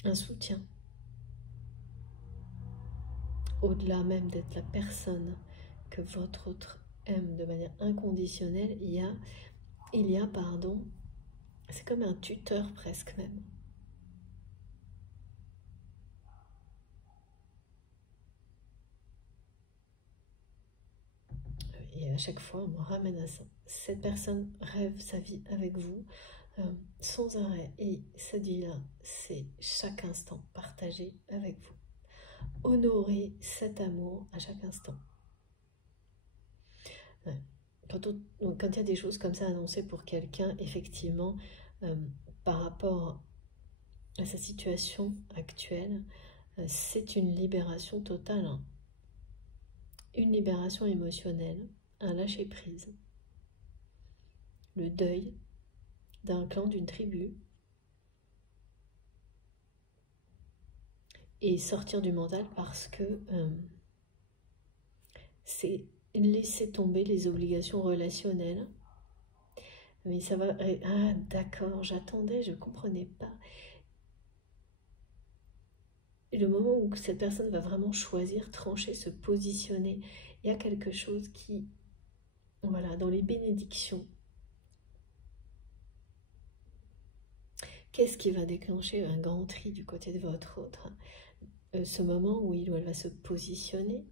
Un soutien. Au-delà même d'être la personne que votre autre aime de manière inconditionnelle, il y a, c'est comme un tuteur presque même. Et à chaque fois, on me ramène à ça. Cette personne rêve sa vie avec vous, sans arrêt. Et cette vie-là, c'est chaque instant partagé avec vous. Honorer cet amour à chaque instant. Ouais. Quand il y a des choses comme ça annoncées pour quelqu'un, effectivement, par rapport à sa situation actuelle, c'est une libération totale. Hein. Une libération émotionnelle, un lâcher-prise. Le deuil d'un clan, d'une tribu. Et sortir du mental parce que c'est laisser tomber les obligations relationnelles. Mais ça va... Ah d'accord, j'attendais, je ne comprenais pas. Et le moment où cette personne va vraiment choisir, trancher, se positionner, il y a quelque chose qui... Voilà, dans les bénédictions. Qu'est-ce qui va déclencher un grand tri du côté de votre autre? Ce moment où il ou elle va se positionner,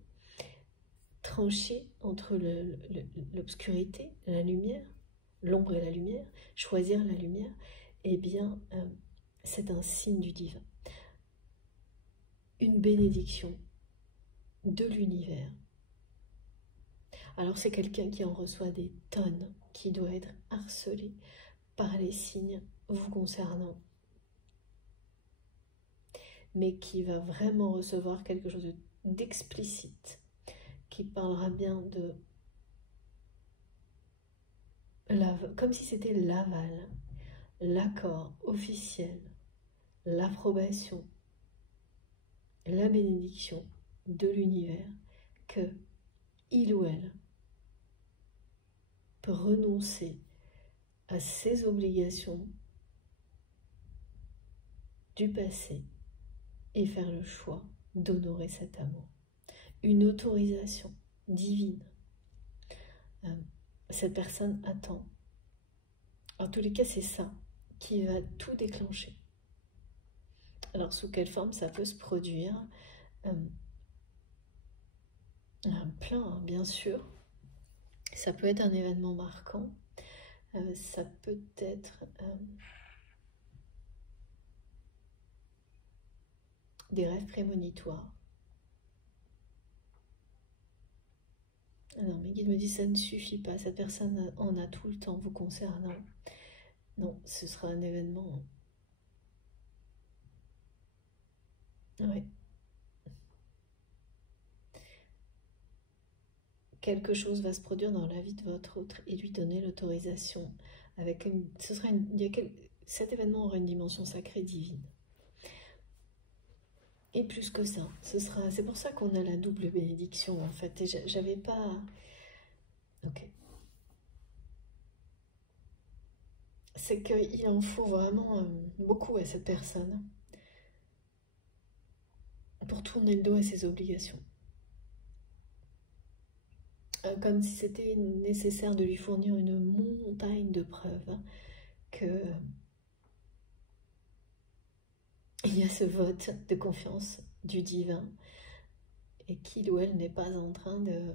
trancher entre l'obscurité, la lumière, l'ombre et la lumière, choisir la lumière, eh bien, c'est un signe du divin. Une bénédiction de l'univers. Alors c'est quelqu'un qui en reçoit des tonnes, qui doit être harcelé par les signes vous concernant, mais qui va vraiment recevoir quelque chose d'explicite, qui parlera bien de comme si c'était l'aval, l'accord officiel, l'approbation, la bénédiction de l'univers que il ou elle peut renoncer à ses obligations du passé et faire le choix d'honorer cet amour. Une autorisation divine. Cette personne attend. En tous les cas, c'est ça qui va tout déclencher. Alors, sous quelle forme ça peut se produire? Plein, hein, bien sûr. Ça peut être un événement marquant. Ça peut être des rêves prémonitoires. Non, mes guides me disent ça ne suffit pas. Cette personne en a tout le temps vous concernant. Non, ce sera un événement. Oui. Quelque chose va se produire dans la vie de votre autre et lui donner l'autorisation. Cet événement aura une dimension sacrée divine. Et plus que ça, c'est pour ça qu'on a la double bénédiction en fait. Et j'avais pas. Ok. C'est qu'il en faut vraiment beaucoup à cette personne pour tourner le dos à ses obligations. Comme si c'était nécessaire de lui fournir une montagne de preuves que il y a ce vote de confiance du divin et qu'il ou elle n'est pas en train de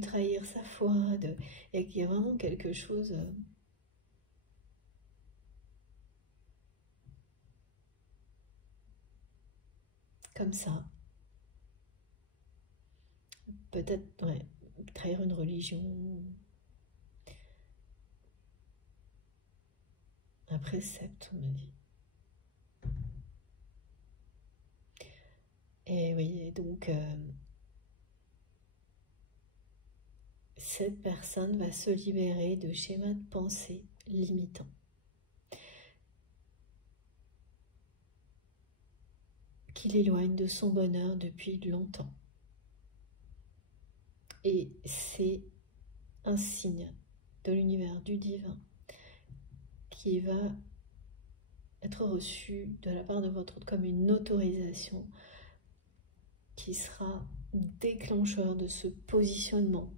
trahir sa foi, et qu'il y a vraiment quelque chose comme ça. Peut-être, ouais, trahir une religion, un précepte, on me dit. Et oui, donc cette personne va se libérer de schémas de pensée limitants. Qui l'éloigne de son bonheur depuis longtemps. Et c'est un signe de l'univers, du divin, qui va être reçu de la part de votre autre comme une autorisation qui sera déclencheur de ce positionnement.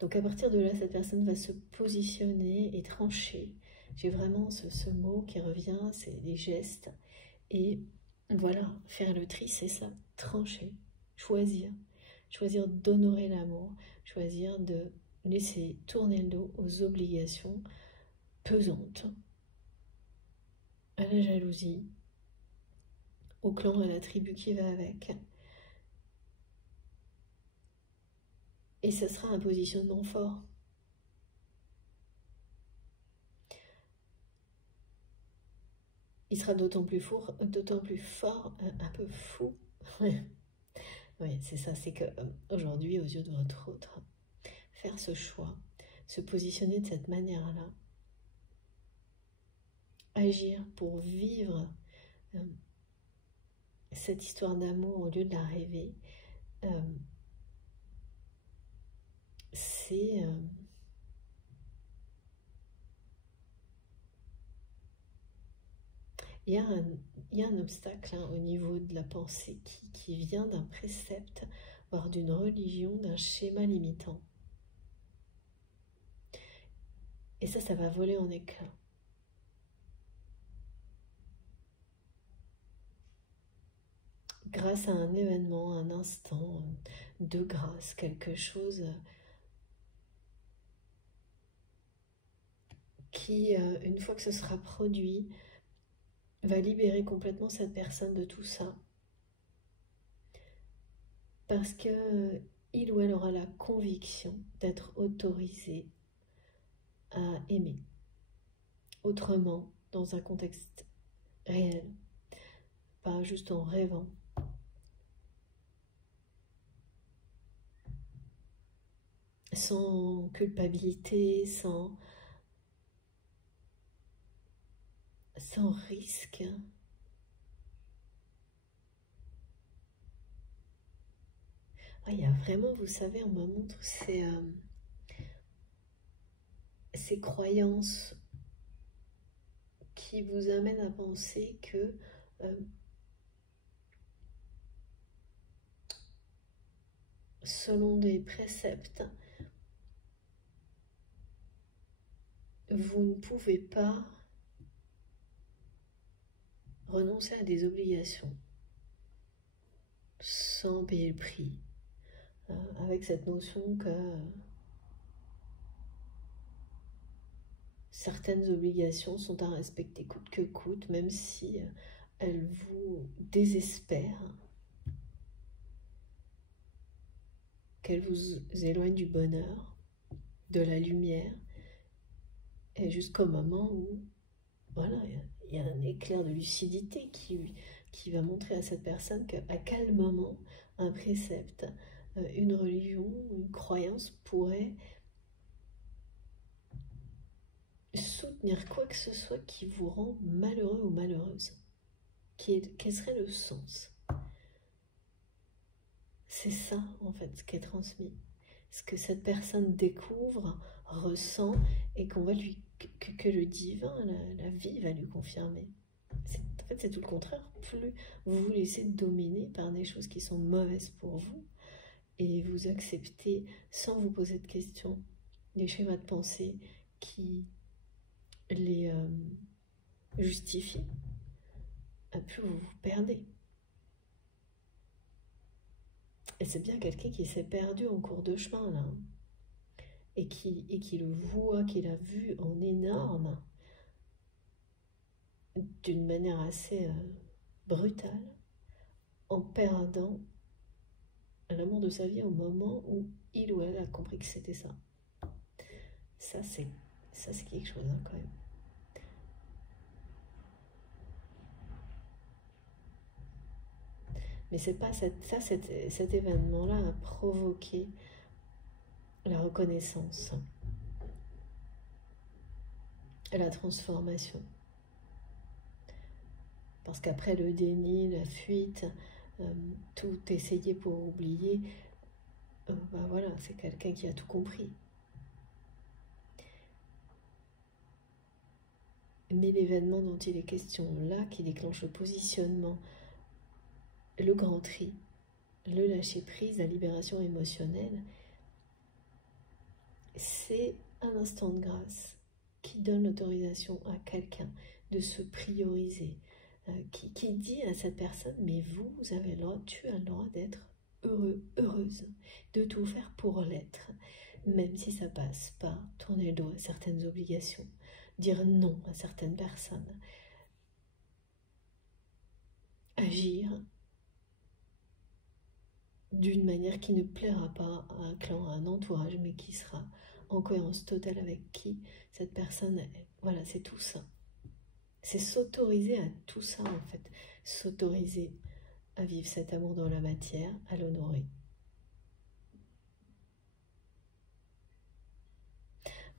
Donc à partir de là, cette personne va se positionner et trancher. J'ai vraiment ce mot qui revient, c'est des gestes. Et voilà, faire le tri, c'est ça, trancher, choisir. Choisir d'honorer l'amour, choisir de laisser tourner le dos aux obligations pesantes, à la jalousie, au clan, à la tribu qui va avec. Et ce sera un positionnement fort. Il sera d'autant plus fort, un peu fou. Oui, c'est ça, c'est qu'aujourd'hui, aux yeux de votre autre, faire ce choix, se positionner de cette manière-là, agir pour vivre cette histoire d'amour au lieu de la rêver, c'est il y a un obstacle hein, au niveau de la pensée qui vient d'un précepte, voire d'une religion, d'un schéma limitant. Et ça va voler en éclats. Grâce à un événement, un instant de grâce, quelque chose qui, une fois que ce sera produit, va libérer complètement cette personne de tout ça. Parce que il ou elle aura la conviction d'être autorisé à aimer autrement, dans un contexte réel, pas juste en rêvant. sans culpabilité, sans risque. Ah, il y a vraiment, vous savez, on me montre ces croyances qui vous amènent à penser que selon des préceptes, vous ne pouvez pas renoncer à des obligations sans payer le prix, avec cette notion que certaines obligations sont à respecter coûte que coûte, même si elles vous désespèrent, qu'elles vous éloignent du bonheur, de la lumière, et jusqu'au moment où, voilà, il y a un éclair de lucidité qui va montrer à cette personne qu'à quel moment un précepte, une religion, une croyance pourrait soutenir quoi que ce soit qui vous rend malheureux ou malheureuse. Quel serait le sens? C'est ça, en fait, ce qui est transmis. Ce que cette personne découvre, ressent, et qu'on va que le divin, la vie va lui confirmer. En fait, c'est tout le contraire. Plus vous vous laissez dominer par des choses qui sont mauvaises pour vous, et vous acceptez, sans vous poser de questions, les schémas de pensée qui les justifient, plus vous vous perdez. Et c'est bien quelqu'un qui s'est perdu en cours de chemin, là, et qui le voit, qui l'a vu en énorme, d'une manière assez brutale, en perdant l'amour de sa vie au moment où il ou elle a compris que c'était ça. Ça, c'est quelque chose, hein, quand même. Mais c'est pas cet événement-là a provoqué la reconnaissance, la transformation. Parce qu'après le déni, la fuite, tout essayer pour oublier, ben voilà, c'est quelqu'un qui a tout compris. Mais l'événement dont il est question là, qui déclenche le positionnement, le grand tri, le lâcher-prise, la libération émotionnelle, c'est un instant de grâce qui donne l'autorisation à quelqu'un de se prioriser, qui dit à cette personne, mais vous avez le droit, tu as le droit d'être heureux, heureuse, de tout faire pour l'être, même si ça passe par tourner le dos à certaines obligations, dire non à certaines personnes, agir d'une manière qui ne plaira pas à un clan, à un entourage, mais qui sera en cohérence totale avec qui cette personne est. Voilà, c'est tout ça. C'est s'autoriser à tout ça, en fait. S'autoriser à vivre cet amour dans la matière, à l'honorer.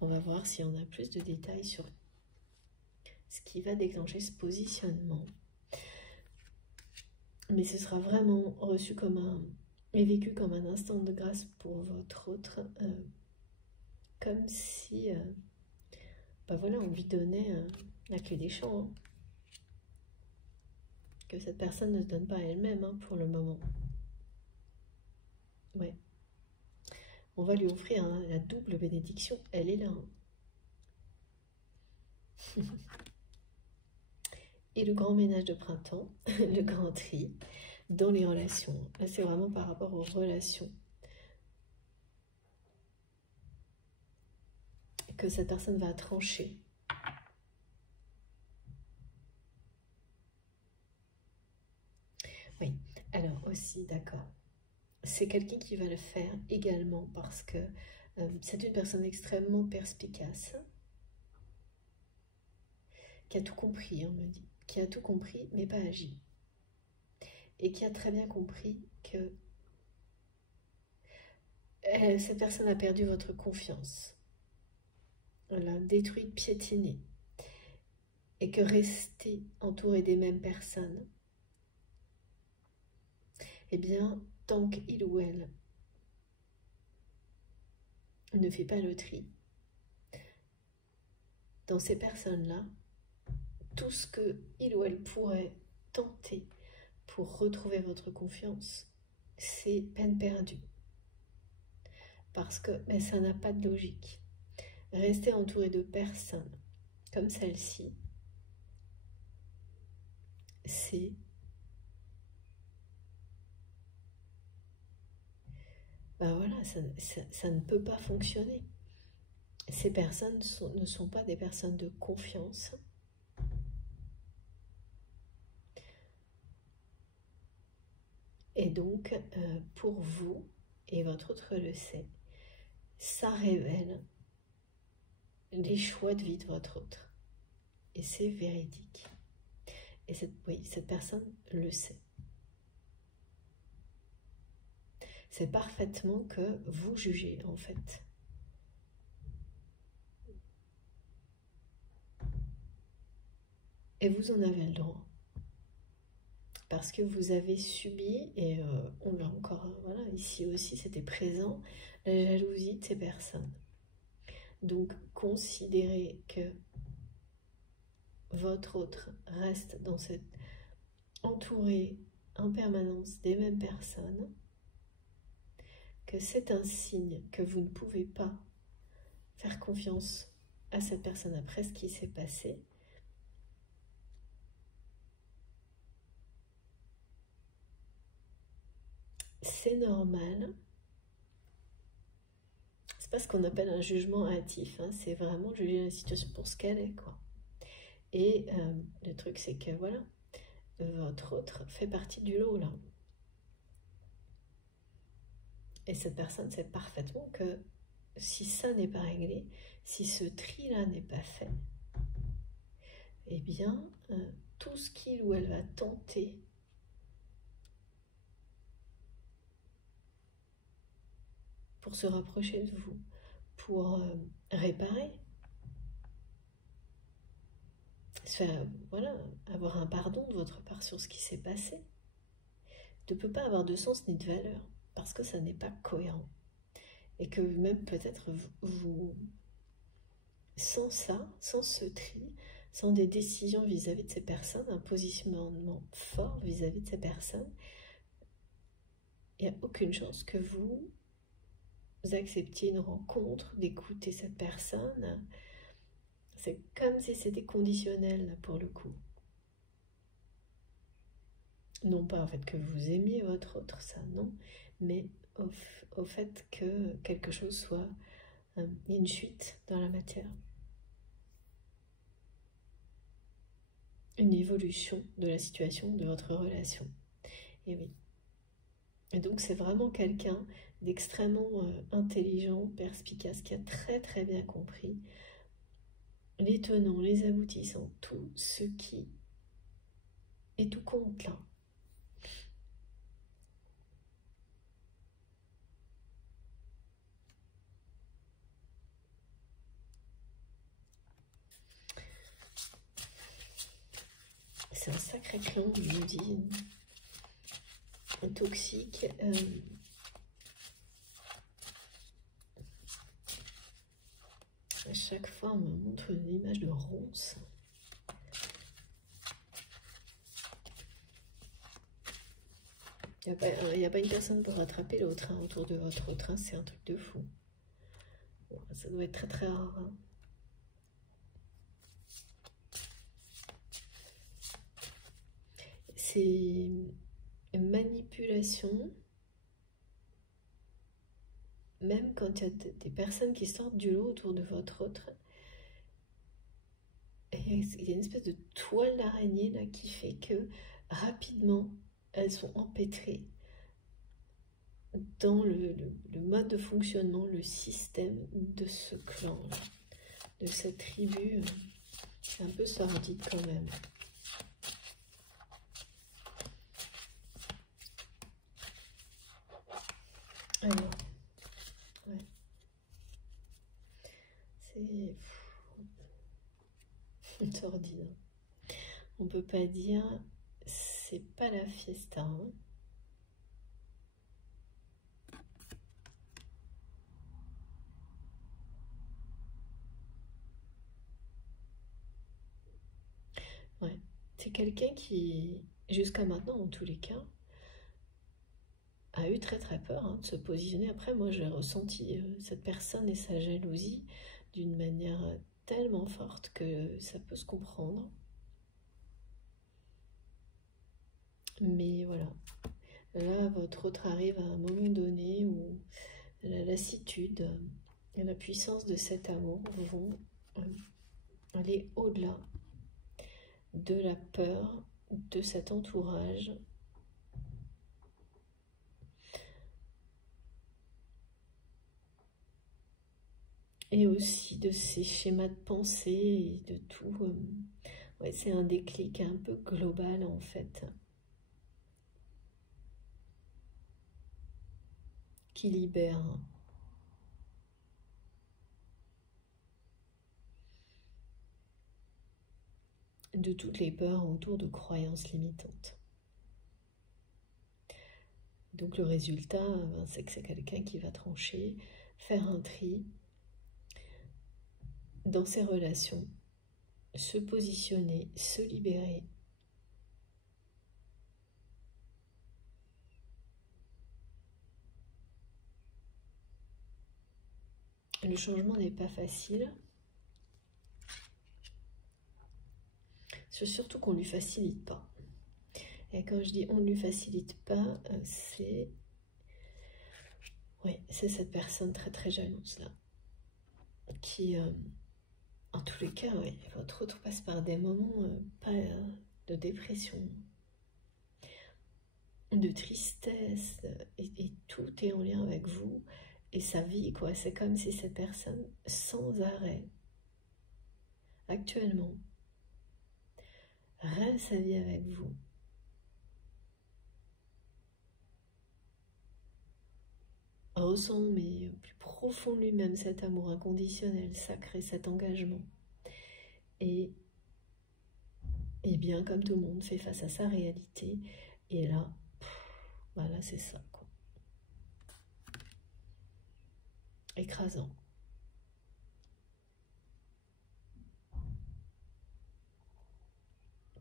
On va voir si on a plus de détails sur ce qui va déclencher ce positionnement. Mais ce sera vraiment reçu comme et vécu comme un instant de grâce pour votre autre, comme si, ben voilà, on lui donnait la clé des champs, hein, que cette personne ne se donne pas à elle-même, hein, pour le moment. Ouais. On va lui offrir, hein, la double bénédiction, elle est là. Hein. Et le grand ménage de printemps, le grand tri, dans les relations. Là, c'est vraiment par rapport aux relations que cette personne va trancher. Oui, alors aussi, d'accord. C'est quelqu'un qui va le faire également parce que c'est une personne extrêmement perspicace, qui a tout compris, on me dit, qui a tout compris mais pas agi. Et qui a très bien compris que cette personne a perdu votre confiance, elle l'a détruite, piétinée, et que rester entouré des mêmes personnes, eh bien, tant qu'il ou elle ne fait pas le tri, dans ces personnes-là, tout ce que il ou elle pourrait tenter pour retrouver votre confiance, c'est peine perdue. Parce que ça n'a pas de logique. Rester entouré de personnes comme celle-ci, c'est voilà, ça ne peut pas fonctionner. Ces personnes ne sont pas des personnes de confiance. Et donc, pour vous, et votre autre le sait, ça révèle les choix de vie de votre autre. Et c'est véridique. Et cette personne le sait. C'est parfaitement que vous jugez, en fait. Et vous en avez le droit. Parce que vous avez subi, et on l'a encore, voilà, ici aussi, c'était présent, la jalousie de ces personnes. Donc, considérez que votre autre reste dans cette entouré en permanence des mêmes personnes, que c'est un signe que vous ne pouvez pas faire confiance à cette personne après ce qui s'est passé. C'est normal. C'est pas ce qu'on appelle un jugement hâtif, hein. C'est vraiment juger la situation pour ce qu'elle est, quoi. Et le truc, c'est que voilà, votre autre fait partie du lot, là. Et cette personne sait parfaitement que si ça n'est pas réglé, si ce tri-là n'est pas fait, eh bien, tout ce qu'il ou elle va tenter pour se rapprocher de vous, pour réparer, se faire, voilà, avoir un pardon de votre part sur ce qui s'est passé, ne peut pas avoir de sens ni de valeur, parce que ça n'est pas cohérent. Et que même peut-être vous, sans ça, sans ce tri, sans des décisions vis-à-vis de ces personnes, un positionnement fort vis-à-vis de ces personnes, il n'y a aucune chance que vous acceptiez une rencontre, d'écouter cette personne. C'est comme si c'était conditionnel pour le coup. Non pas en fait que vous aimiez votre autre, ça non, mais au fait que quelque chose soit une fuite dans la matière. Une évolution de la situation de votre relation. Et oui. Et donc c'est vraiment quelqu'un d'extrêmement intelligent, perspicace, qui a très très bien compris les tenants, les aboutissants, tout ce qui est tout compte là. C'est un sacré clan, il nous dit, un toxique. À chaque fois, on me montre une image de ronce. Il n'y a pas une personne pour rattraper l'autre autour de votre autre, c'est un truc de fou. Bon, ça doit être très très rare. Hein. C'est une manipulation, même quand il y a des personnes qui sortent du lot autour de votre autre. Il y a une espèce de toile d'araignée là qui fait que rapidement elles sont empêtrées dans le mode de fonctionnement, le système de ce clan, là, de cette tribu. C'est un peu sordide quand même. Alors, sordide. On peut pas dire, c'est pas la fiesta. Hein. Ouais, c'est quelqu'un qui, jusqu'à maintenant en tous les cas, a eu très très peur de se positionner. Après, moi j'ai ressenti cette personne et sa jalousie d'une manière tellement forte que ça peut se comprendre. Mais voilà, là votre autre arrive à un moment donné où la lassitude et la puissance de cet amour vont aller au-delà de la peur de cet entourage. Et aussi de ces schémas de pensée et de tout. Ouais, c'est un déclic un peu global en fait, qui libère de toutes les peurs autour de croyances limitantes. Donc le résultat, c'est que c'est quelqu'un qui va trancher, faire un tri dans ses relations, se positionner, se libérer. Le changement n'est pas facile. C'est surtout qu'on ne lui facilite pas. Et quand je dis on ne lui facilite pas, c'est cette personne très très jalouse là, qui, en tous les cas, votre autre passe par des moments pas de dépression, de tristesse, et tout est en lien avec vous et sa vie, quoi. C'est comme si cette personne, sans arrêt, actuellement, rêve sa vie avec vous. Ressent, mais au plus profond de lui-même, cet amour inconditionnel, sacré, cet engagement. Et bien, comme tout le monde, fait face à sa réalité. Et là, voilà, c'est ça, quoi. Écrasant.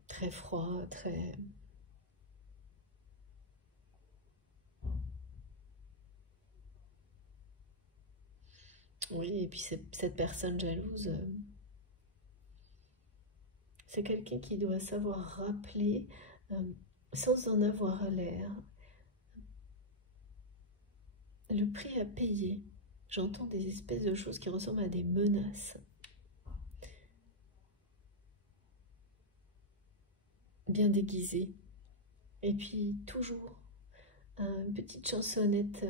Très froid, très... Oui, et puis cette personne jalouse, c'est quelqu'un qui doit savoir rappeler, sans en avoir l'air, le prix à payer. J'entends des espèces de choses qui ressemblent à des menaces. Bien déguisées. Et puis toujours une petite chansonnette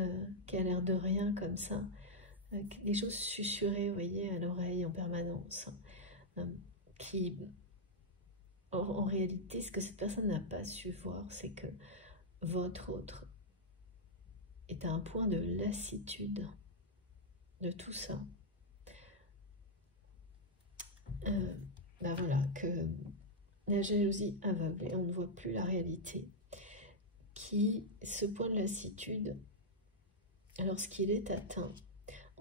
qui a l'air de rien comme ça. Avec des choses susurrées, vous voyez, à l'oreille en permanence. Qui, en réalité, ce que cette personne n'a pas su voir, c'est que votre autre est à un point de lassitude de tout ça. Voilà, que la jalousie aveugle et on ne voit plus la réalité. Qui, ce point de lassitude, lorsqu'il est atteint,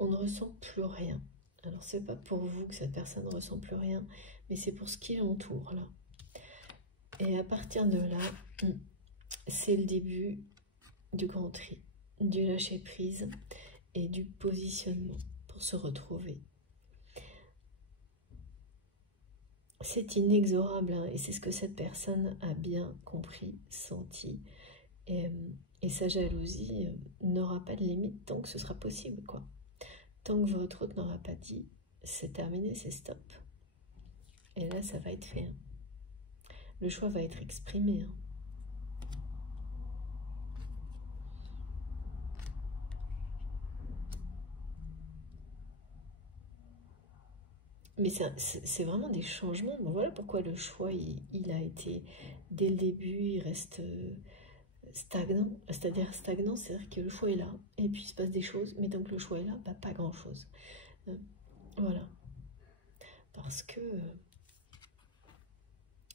on ne ressent plus rien. Alors c'est pas pour vous que cette personne ne ressent plus rien, mais c'est pour ce qui l'entoure là. Et à partir de là, c'est le début du grand tri, du lâcher prise et du positionnement pour se retrouver. C'est inexorable hein, et c'est ce que cette personne a bien compris, senti. Et sa jalousie n'aura pas de limite tant que ce sera possible, quoi. Tant que votre autre n'aura pas dit c'est terminé, c'est stop. Et là, ça va être fait. Hein. Le choix va être exprimé. Hein. Mais c'est vraiment des changements. Bon, voilà pourquoi le choix, il a été, dès le début, il reste stagnant. C'est-à-dire stagnant, c'est-à-dire que le choix est là, et puis il se passe des choses, mais tant que le choix est là, pas grand-chose. Voilà. Parce que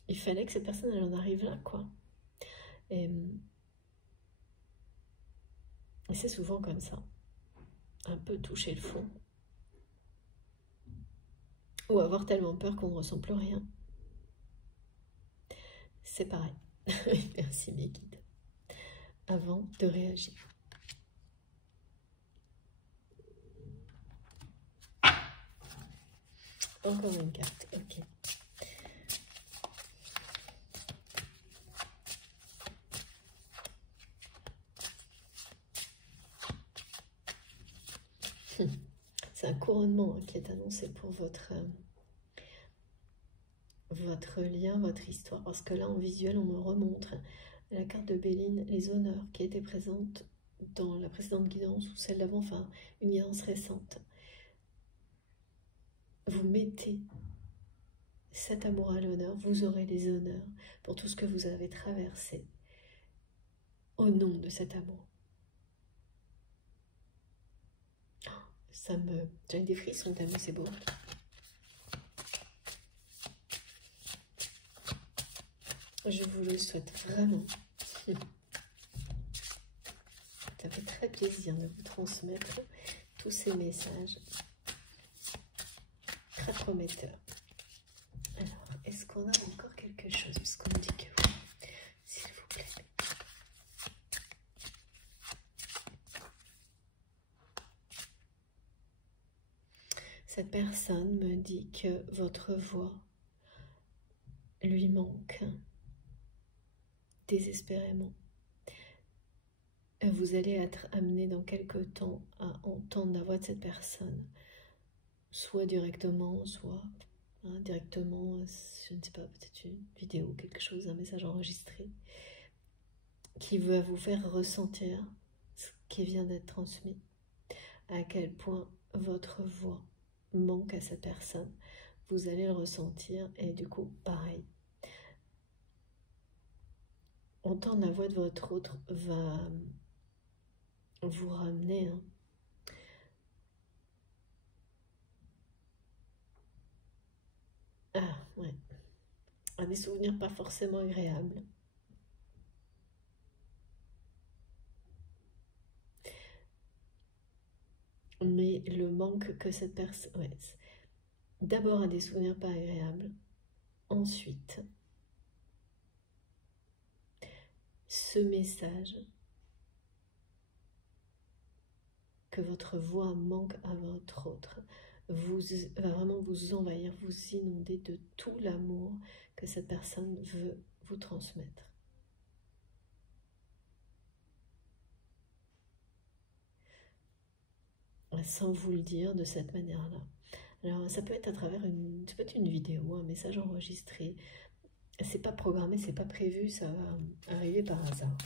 il fallait que cette personne elle en arrive là, quoi. Et c'est souvent comme ça, un peu toucher le fond. Ou avoir tellement peur qu'on ne ressent plus rien. C'est pareil. Merci mes guides. Avant de réagir. Encore une carte, ok. C'est un couronnement qui est annoncé pour votre lien, votre histoire. Parce que là, en visuel, on me remontre la carte de Béline, les honneurs qui étaient présentes dans la précédente guidance ou celle d'avant, enfin, une guidance récente. Vous mettez cet amour à l'honneur, vous aurez les honneurs pour tout ce que vous avez traversé au nom de cet amour. J'ai des frissons tellement c'est beau. Je vous le souhaite vraiment. Ça fait très plaisir de vous transmettre tous ces messages. Très prometteur. Alors, est-ce qu'on a encore quelque chose? Parce qu'on me dit que oui, s'il vous plaît. Cette personne me dit que votre voix lui manque désespérément. Vous allez être amené dans quelque temps à entendre la voix de cette personne, soit directement, soit indirectement, je ne sais pas, peut-être une vidéo, quelque chose, un message enregistré, qui va vous faire ressentir ce qui vient d'être transmis, à quel point votre voix manque à cette personne. Vous allez le ressentir et du coup, pareil. Entendre la voix de votre autre va vous ramener ouais, à des souvenirs pas forcément agréables. Mais le manque que cette personne... Ouais, d'abord à des souvenirs pas agréables. Ensuite, ce message que votre voix manque à votre autre va vraiment vous envahir, vous inonder de tout l'amour que cette personne veut vous transmettre. Sans vous le dire de cette manière-là. Alors ça peut être à travers une vidéo, un message enregistré. C'est pas programmé, c'est pas prévu, ça va arriver par hasard.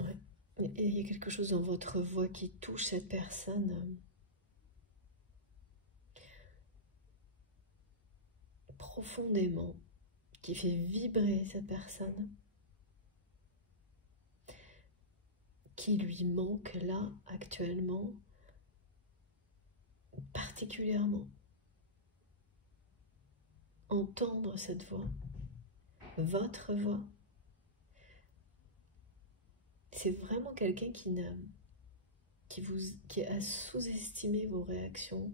Ouais. Et il y a quelque chose dans votre voix qui touche cette personne profondément, qui fait vibrer cette personne, qui lui manque là actuellement particulièrement. Entendre cette voix, votre voix, c'est vraiment quelqu'un qui a sous-estimé vos réactions,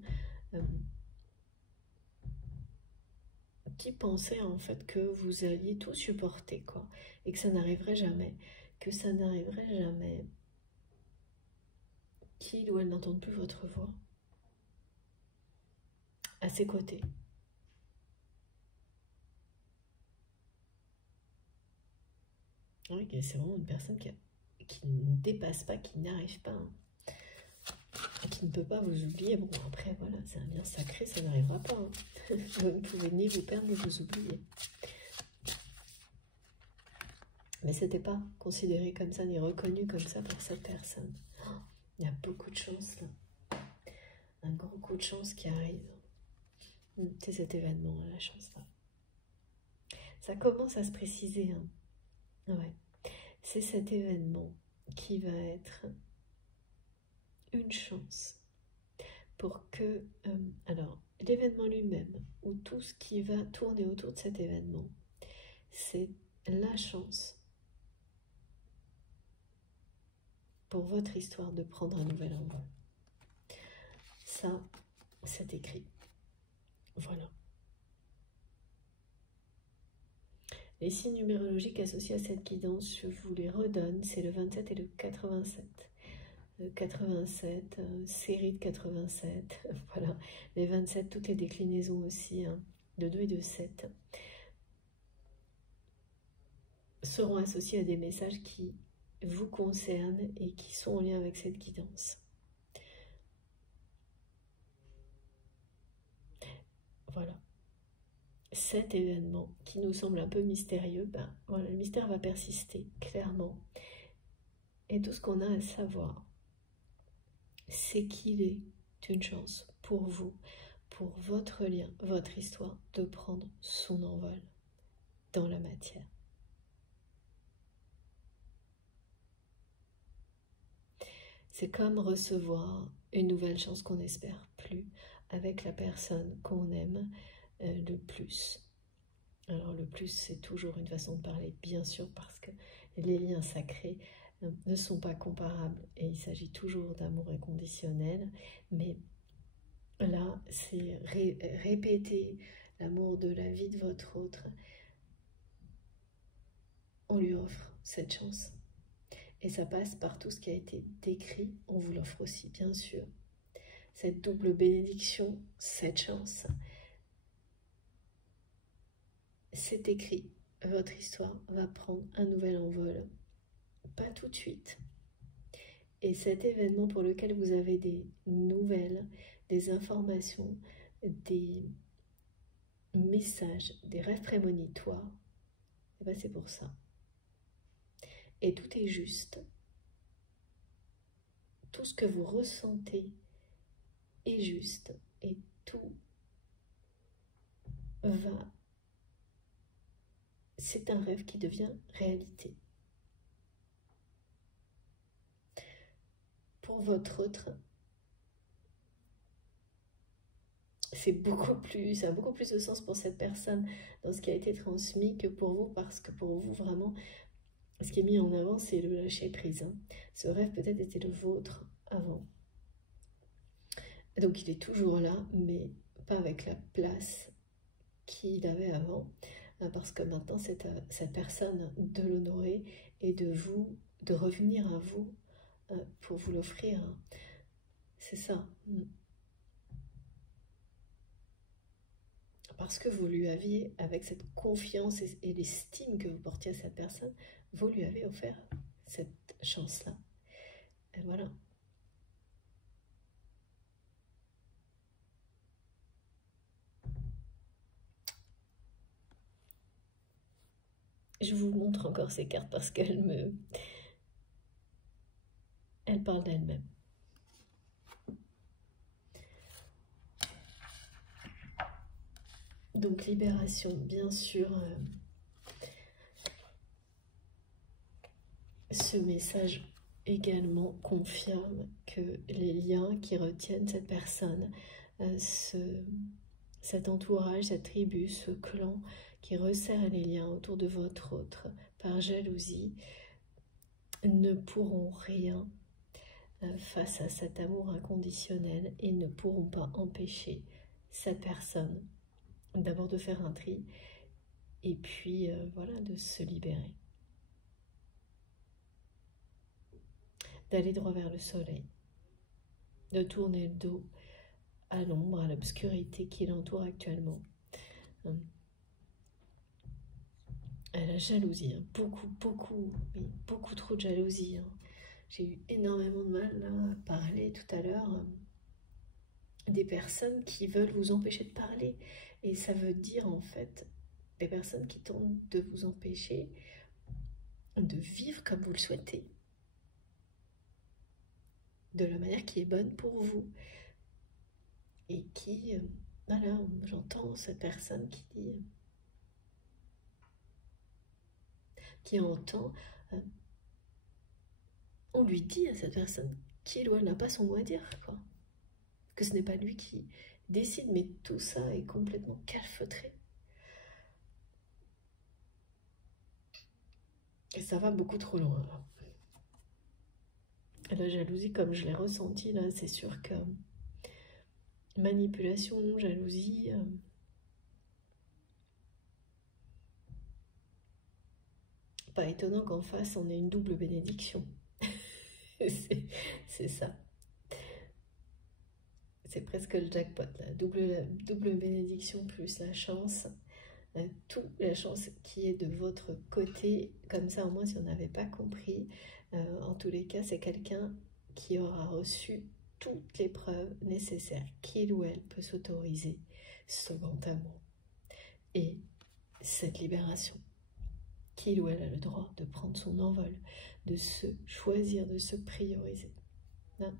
qui pensait en fait que vous alliez tout supporter, quoi, et que ça n'arriverait jamais, qu'il ou elle n'entende plus votre voix à ses côtés. Oui, c'est vraiment une personne qui ne dépasse pas, qui n'arrive pas, qui ne peut pas vous oublier. Bon, après, voilà, c'est un lien sacré, ça n'arrivera pas. Vous ne pouvez ni vous perdre, ni vous oublier. Mais ce n'était pas considéré comme ça, ni reconnu comme ça pour cette personne. Il y a beaucoup de chance, là. Un gros coup de chance qui arrive. C'est cet événement, la chance, là. Ça commence à se préciser, hein. Ouais. C'est cet événement qui va être une chance pour que, alors, l'événement lui-même, ou tout ce qui va tourner autour de cet événement, c'est la chance pour votre histoire de prendre un nouvel envol. Ça, c'est écrit. Voilà. Les signes numérologiques associés à cette guidance, je vous les redonne, c'est le 27 et le 87. Le 87, série de 87, voilà. Les 27, toutes les déclinaisons aussi, hein, de 2 et de 7, seront associés à des messages qui vous concernent et qui sont en lien avec cette guidance. Voilà. Cet événement qui nous semble un peu mystérieux, ben, voilà, le mystère va persister, clairement. Et tout ce qu'on a à savoir, c'est qu'il est une chance pour vous, pour votre lien, votre histoire, de prendre son envol dans la matière. C'est comme recevoir une nouvelle chance qu'on n'espère plus avec la personne qu'on aime le plus. Alors le plus, c'est toujours une façon de parler, bien sûr, parce que les liens sacrés ne sont pas comparables et il s'agit toujours d'amour inconditionnel, mais là, c'est répéter l'amour de la vie de votre autre. On lui offre cette chance. Et ça passe par tout ce qui a été décrit. On vous l'offre aussi, bien sûr. Cette double bénédiction, cette chance. C'est écrit. Votre histoire va prendre un nouvel envol. Pas tout de suite. Et cet événement pour lequel vous avez des nouvelles, des informations, des messages, des rêves prémonitoires, et ben c'est pour ça. Et tout est juste. Tout ce que vous ressentez est juste. Et tout va... C'est un rêve qui devient réalité. Pour votre autre, ça a beaucoup plus de sens pour cette personne dans ce qui a été transmis que pour vous, parce que pour vous, vraiment, ce qui est mis en avant, c'est le lâcher prise. Hein. Ce rêve peut-être était le vôtre avant. Donc il est toujours là, mais pas avec la place qu'il avait avant, parce que maintenant c'est à cette personne de l'honorer et de revenir à vous pour vous l'offrir. C'est ça. Parce que vous lui aviez, avec cette confiance et l'estime que vous portiez à cette personne, vous lui avez offert cette chance-là. Et voilà. Je vous montre encore ces cartes parce qu'elles parlent d'elles-mêmes. Donc libération, bien sûr, ce message également confirme que les liens qui retiennent cette personne, cet entourage, cette tribu, ce clan qui resserre les liens autour de votre autre par jalousie, ne pourront rien face à cet amour inconditionnel et ne pourront pas empêcher cette personne d'abord de faire un tri et puis voilà, de se libérer, d'aller droit vers le soleil, de tourner le dos à l'ombre, à l'obscurité qui l'entoure actuellement, à la jalousie, hein. Beaucoup trop de jalousie. Hein. J'ai eu énormément de mal là, à parler tout à l'heure des personnes qui veulent vous empêcher de parler. Et ça veut dire en fait des personnes qui tentent de vous empêcher de vivre comme vous le souhaitez, de la manière qui est bonne pour vous. Et qui, voilà, j'entends cette personne qui entend on lui dit à cette personne qu'il ou elle n'a pas son mot à dire, quoi. Que ce n'est pas lui qui décide, mais tout ça est complètement calfeutré. Et ça va beaucoup trop loin. La jalousie, comme je l'ai ressenti là, c'est sûr que manipulation, jalousie, pas étonnant qu'en face on ait une double bénédiction. C'est ça. C'est presque le jackpot, la double bénédiction plus la chance. Toute la chance qui est de votre côté, comme ça au moins si on n'avait pas compris, en tous les cas c'est quelqu'un qui aura reçu toutes les preuves nécessaires qu'il ou elle peut s'autoriser ce grand amour et cette libération, qu'il ou elle a le droit de prendre son envol, de se choisir, de se prioriser. Hein,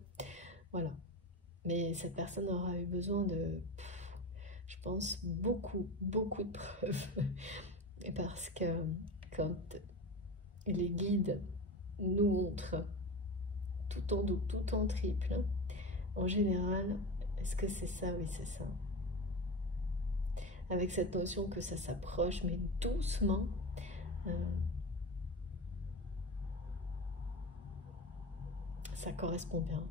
voilà, mais cette personne aura eu besoin de... je pense beaucoup de preuves. Et parce que quand les guides nous montrent tout en double, tout en triple, en général, est-ce que c'est ça? Oui, c'est ça. Avec cette notion que ça s'approche, mais doucement. Ça correspond bien.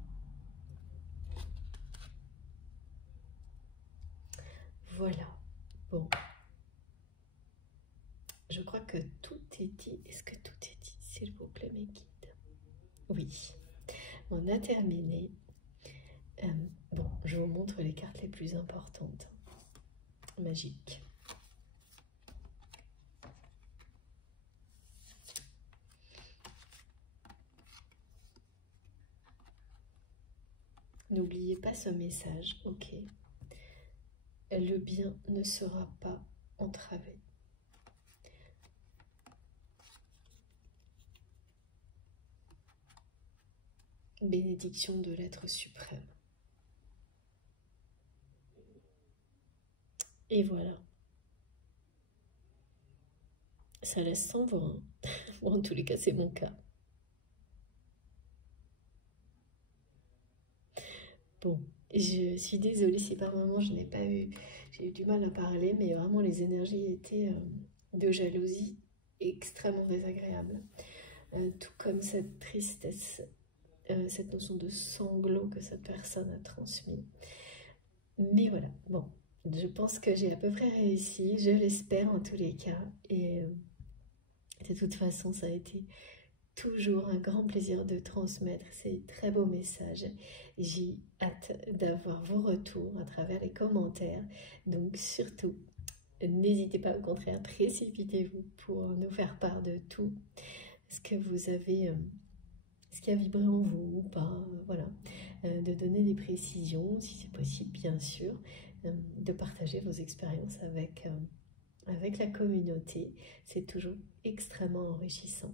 Voilà. Bon. Je crois que tout est dit. Est-ce que tout est dit, s'il vous plaît, mes guides? Oui. On a terminé. Bon, je vous montre les cartes les plus importantes. Magiques. N'oubliez pas ce message, ok. Le bien ne sera pas entravé. Bénédiction de l'être suprême. Et voilà. Ça laisse sans voix. Hein. Bon, en tous les cas, c'est mon cas. Bon, je suis désolée si par moment je n'ai pas eu... J'ai eu du mal à parler, mais vraiment les énergies étaient de jalousie extrêmement désagréables. Tout comme cette tristesse, cette notion de sanglot que cette personne a transmis. Mais voilà, bon, je pense que j'ai à peu près réussi, je l'espère en tous les cas. Et de toute façon, ça a été toujours un grand plaisir de transmettre ces très beaux messages. J'ai hâte d'avoir vos retours à travers les commentaires. Donc surtout, n'hésitez pas, au contraire, précipitez-vous pour nous faire part de tout ce que vous avez, ce qui a vibré en vous ou pas, voilà. De donner des précisions, si c'est possible, bien sûr, de partager vos expériences avec la communauté. C'est toujours extrêmement enrichissant.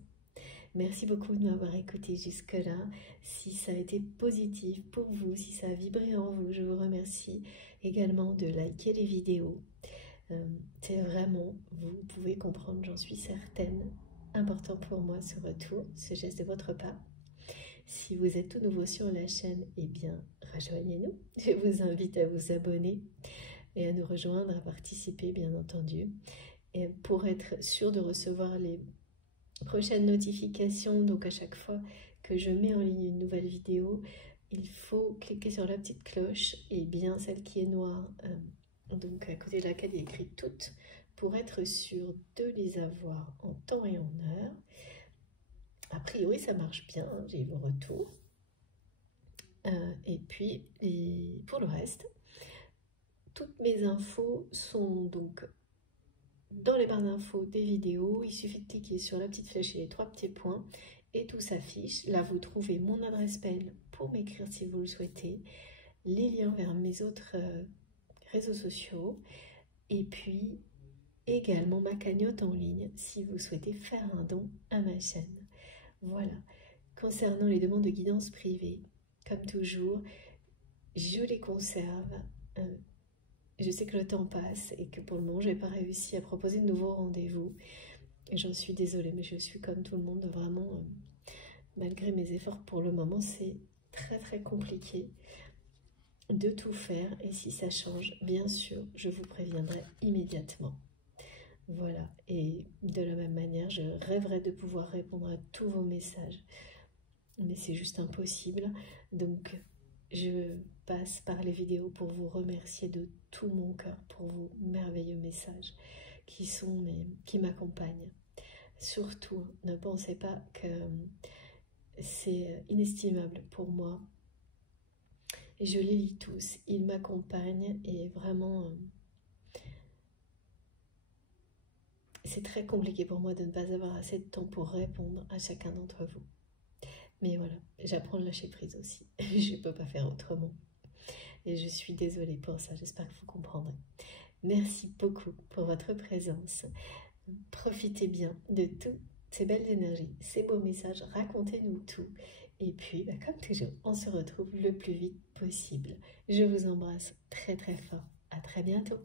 Merci beaucoup de m'avoir écouté jusque-là. Si ça a été positif pour vous, si ça a vibré en vous, je vous remercie également de liker les vidéos. C'est vraiment, vous pouvez comprendre, j'en suis certaine, important pour moi ce retour, ce geste de votre part. Si vous êtes tout nouveau sur la chaîne, eh bien, rejoignez-nous. Je vous invite à vous abonner et à nous rejoindre, à participer, bien entendu. Et pour être sûr de recevoir les prochaines notifications, donc à chaque fois que je mets en ligne une nouvelle vidéo, il faut cliquer sur la petite cloche, et bien celle qui est noire, donc à côté de laquelle il est écrit toutes, pour être sûr de les avoir en temps et en heure. A priori ça marche bien, hein, j'ai vos retours. Et puis pour le reste, toutes mes infos sont donc dans les barres d'infos des vidéos. Il suffit de cliquer sur la petite flèche et les 3 petits points et tout s'affiche. Là, vous trouvez mon adresse mail pour m'écrire si vous le souhaitez, les liens vers mes autres réseaux sociaux et puis également ma cagnotte en ligne si vous souhaitez faire un don à ma chaîne. Voilà. Concernant les demandes de guidance privée, comme toujours, je les conserve. Je sais que le temps passe et que pour le moment, je n'ai pas réussi à proposer de nouveaux rendez-vous. J'en suis désolée, mais je suis comme tout le monde vraiment malgré mes efforts pour le moment, c'est très compliqué de tout faire. Et si ça change, bien sûr, je vous préviendrai immédiatement. Voilà, et de la même manière, je rêverais de pouvoir répondre à tous vos messages. Mais c'est juste impossible. Donc, je passe par les vidéos pour vous remercier de tout mon cœur pour vos merveilleux messages qui m'accompagnent. Surtout, ne pensez pas que c'est inestimable pour moi. Je les lis tous, ils m'accompagnent et vraiment, c'est très compliqué pour moi de ne pas avoir assez de temps pour répondre à chacun d'entre vous. Mais voilà, j'apprends à lâcher prise aussi. Je ne peux pas faire autrement. Et je suis désolée pour ça, j'espère que vous comprendrez. Merci beaucoup pour votre présence. Profitez bien de toutes ces belles énergies, ces beaux messages, racontez-nous tout. Et puis, comme toujours, on se retrouve le plus vite possible. Je vous embrasse très fort. À très bientôt.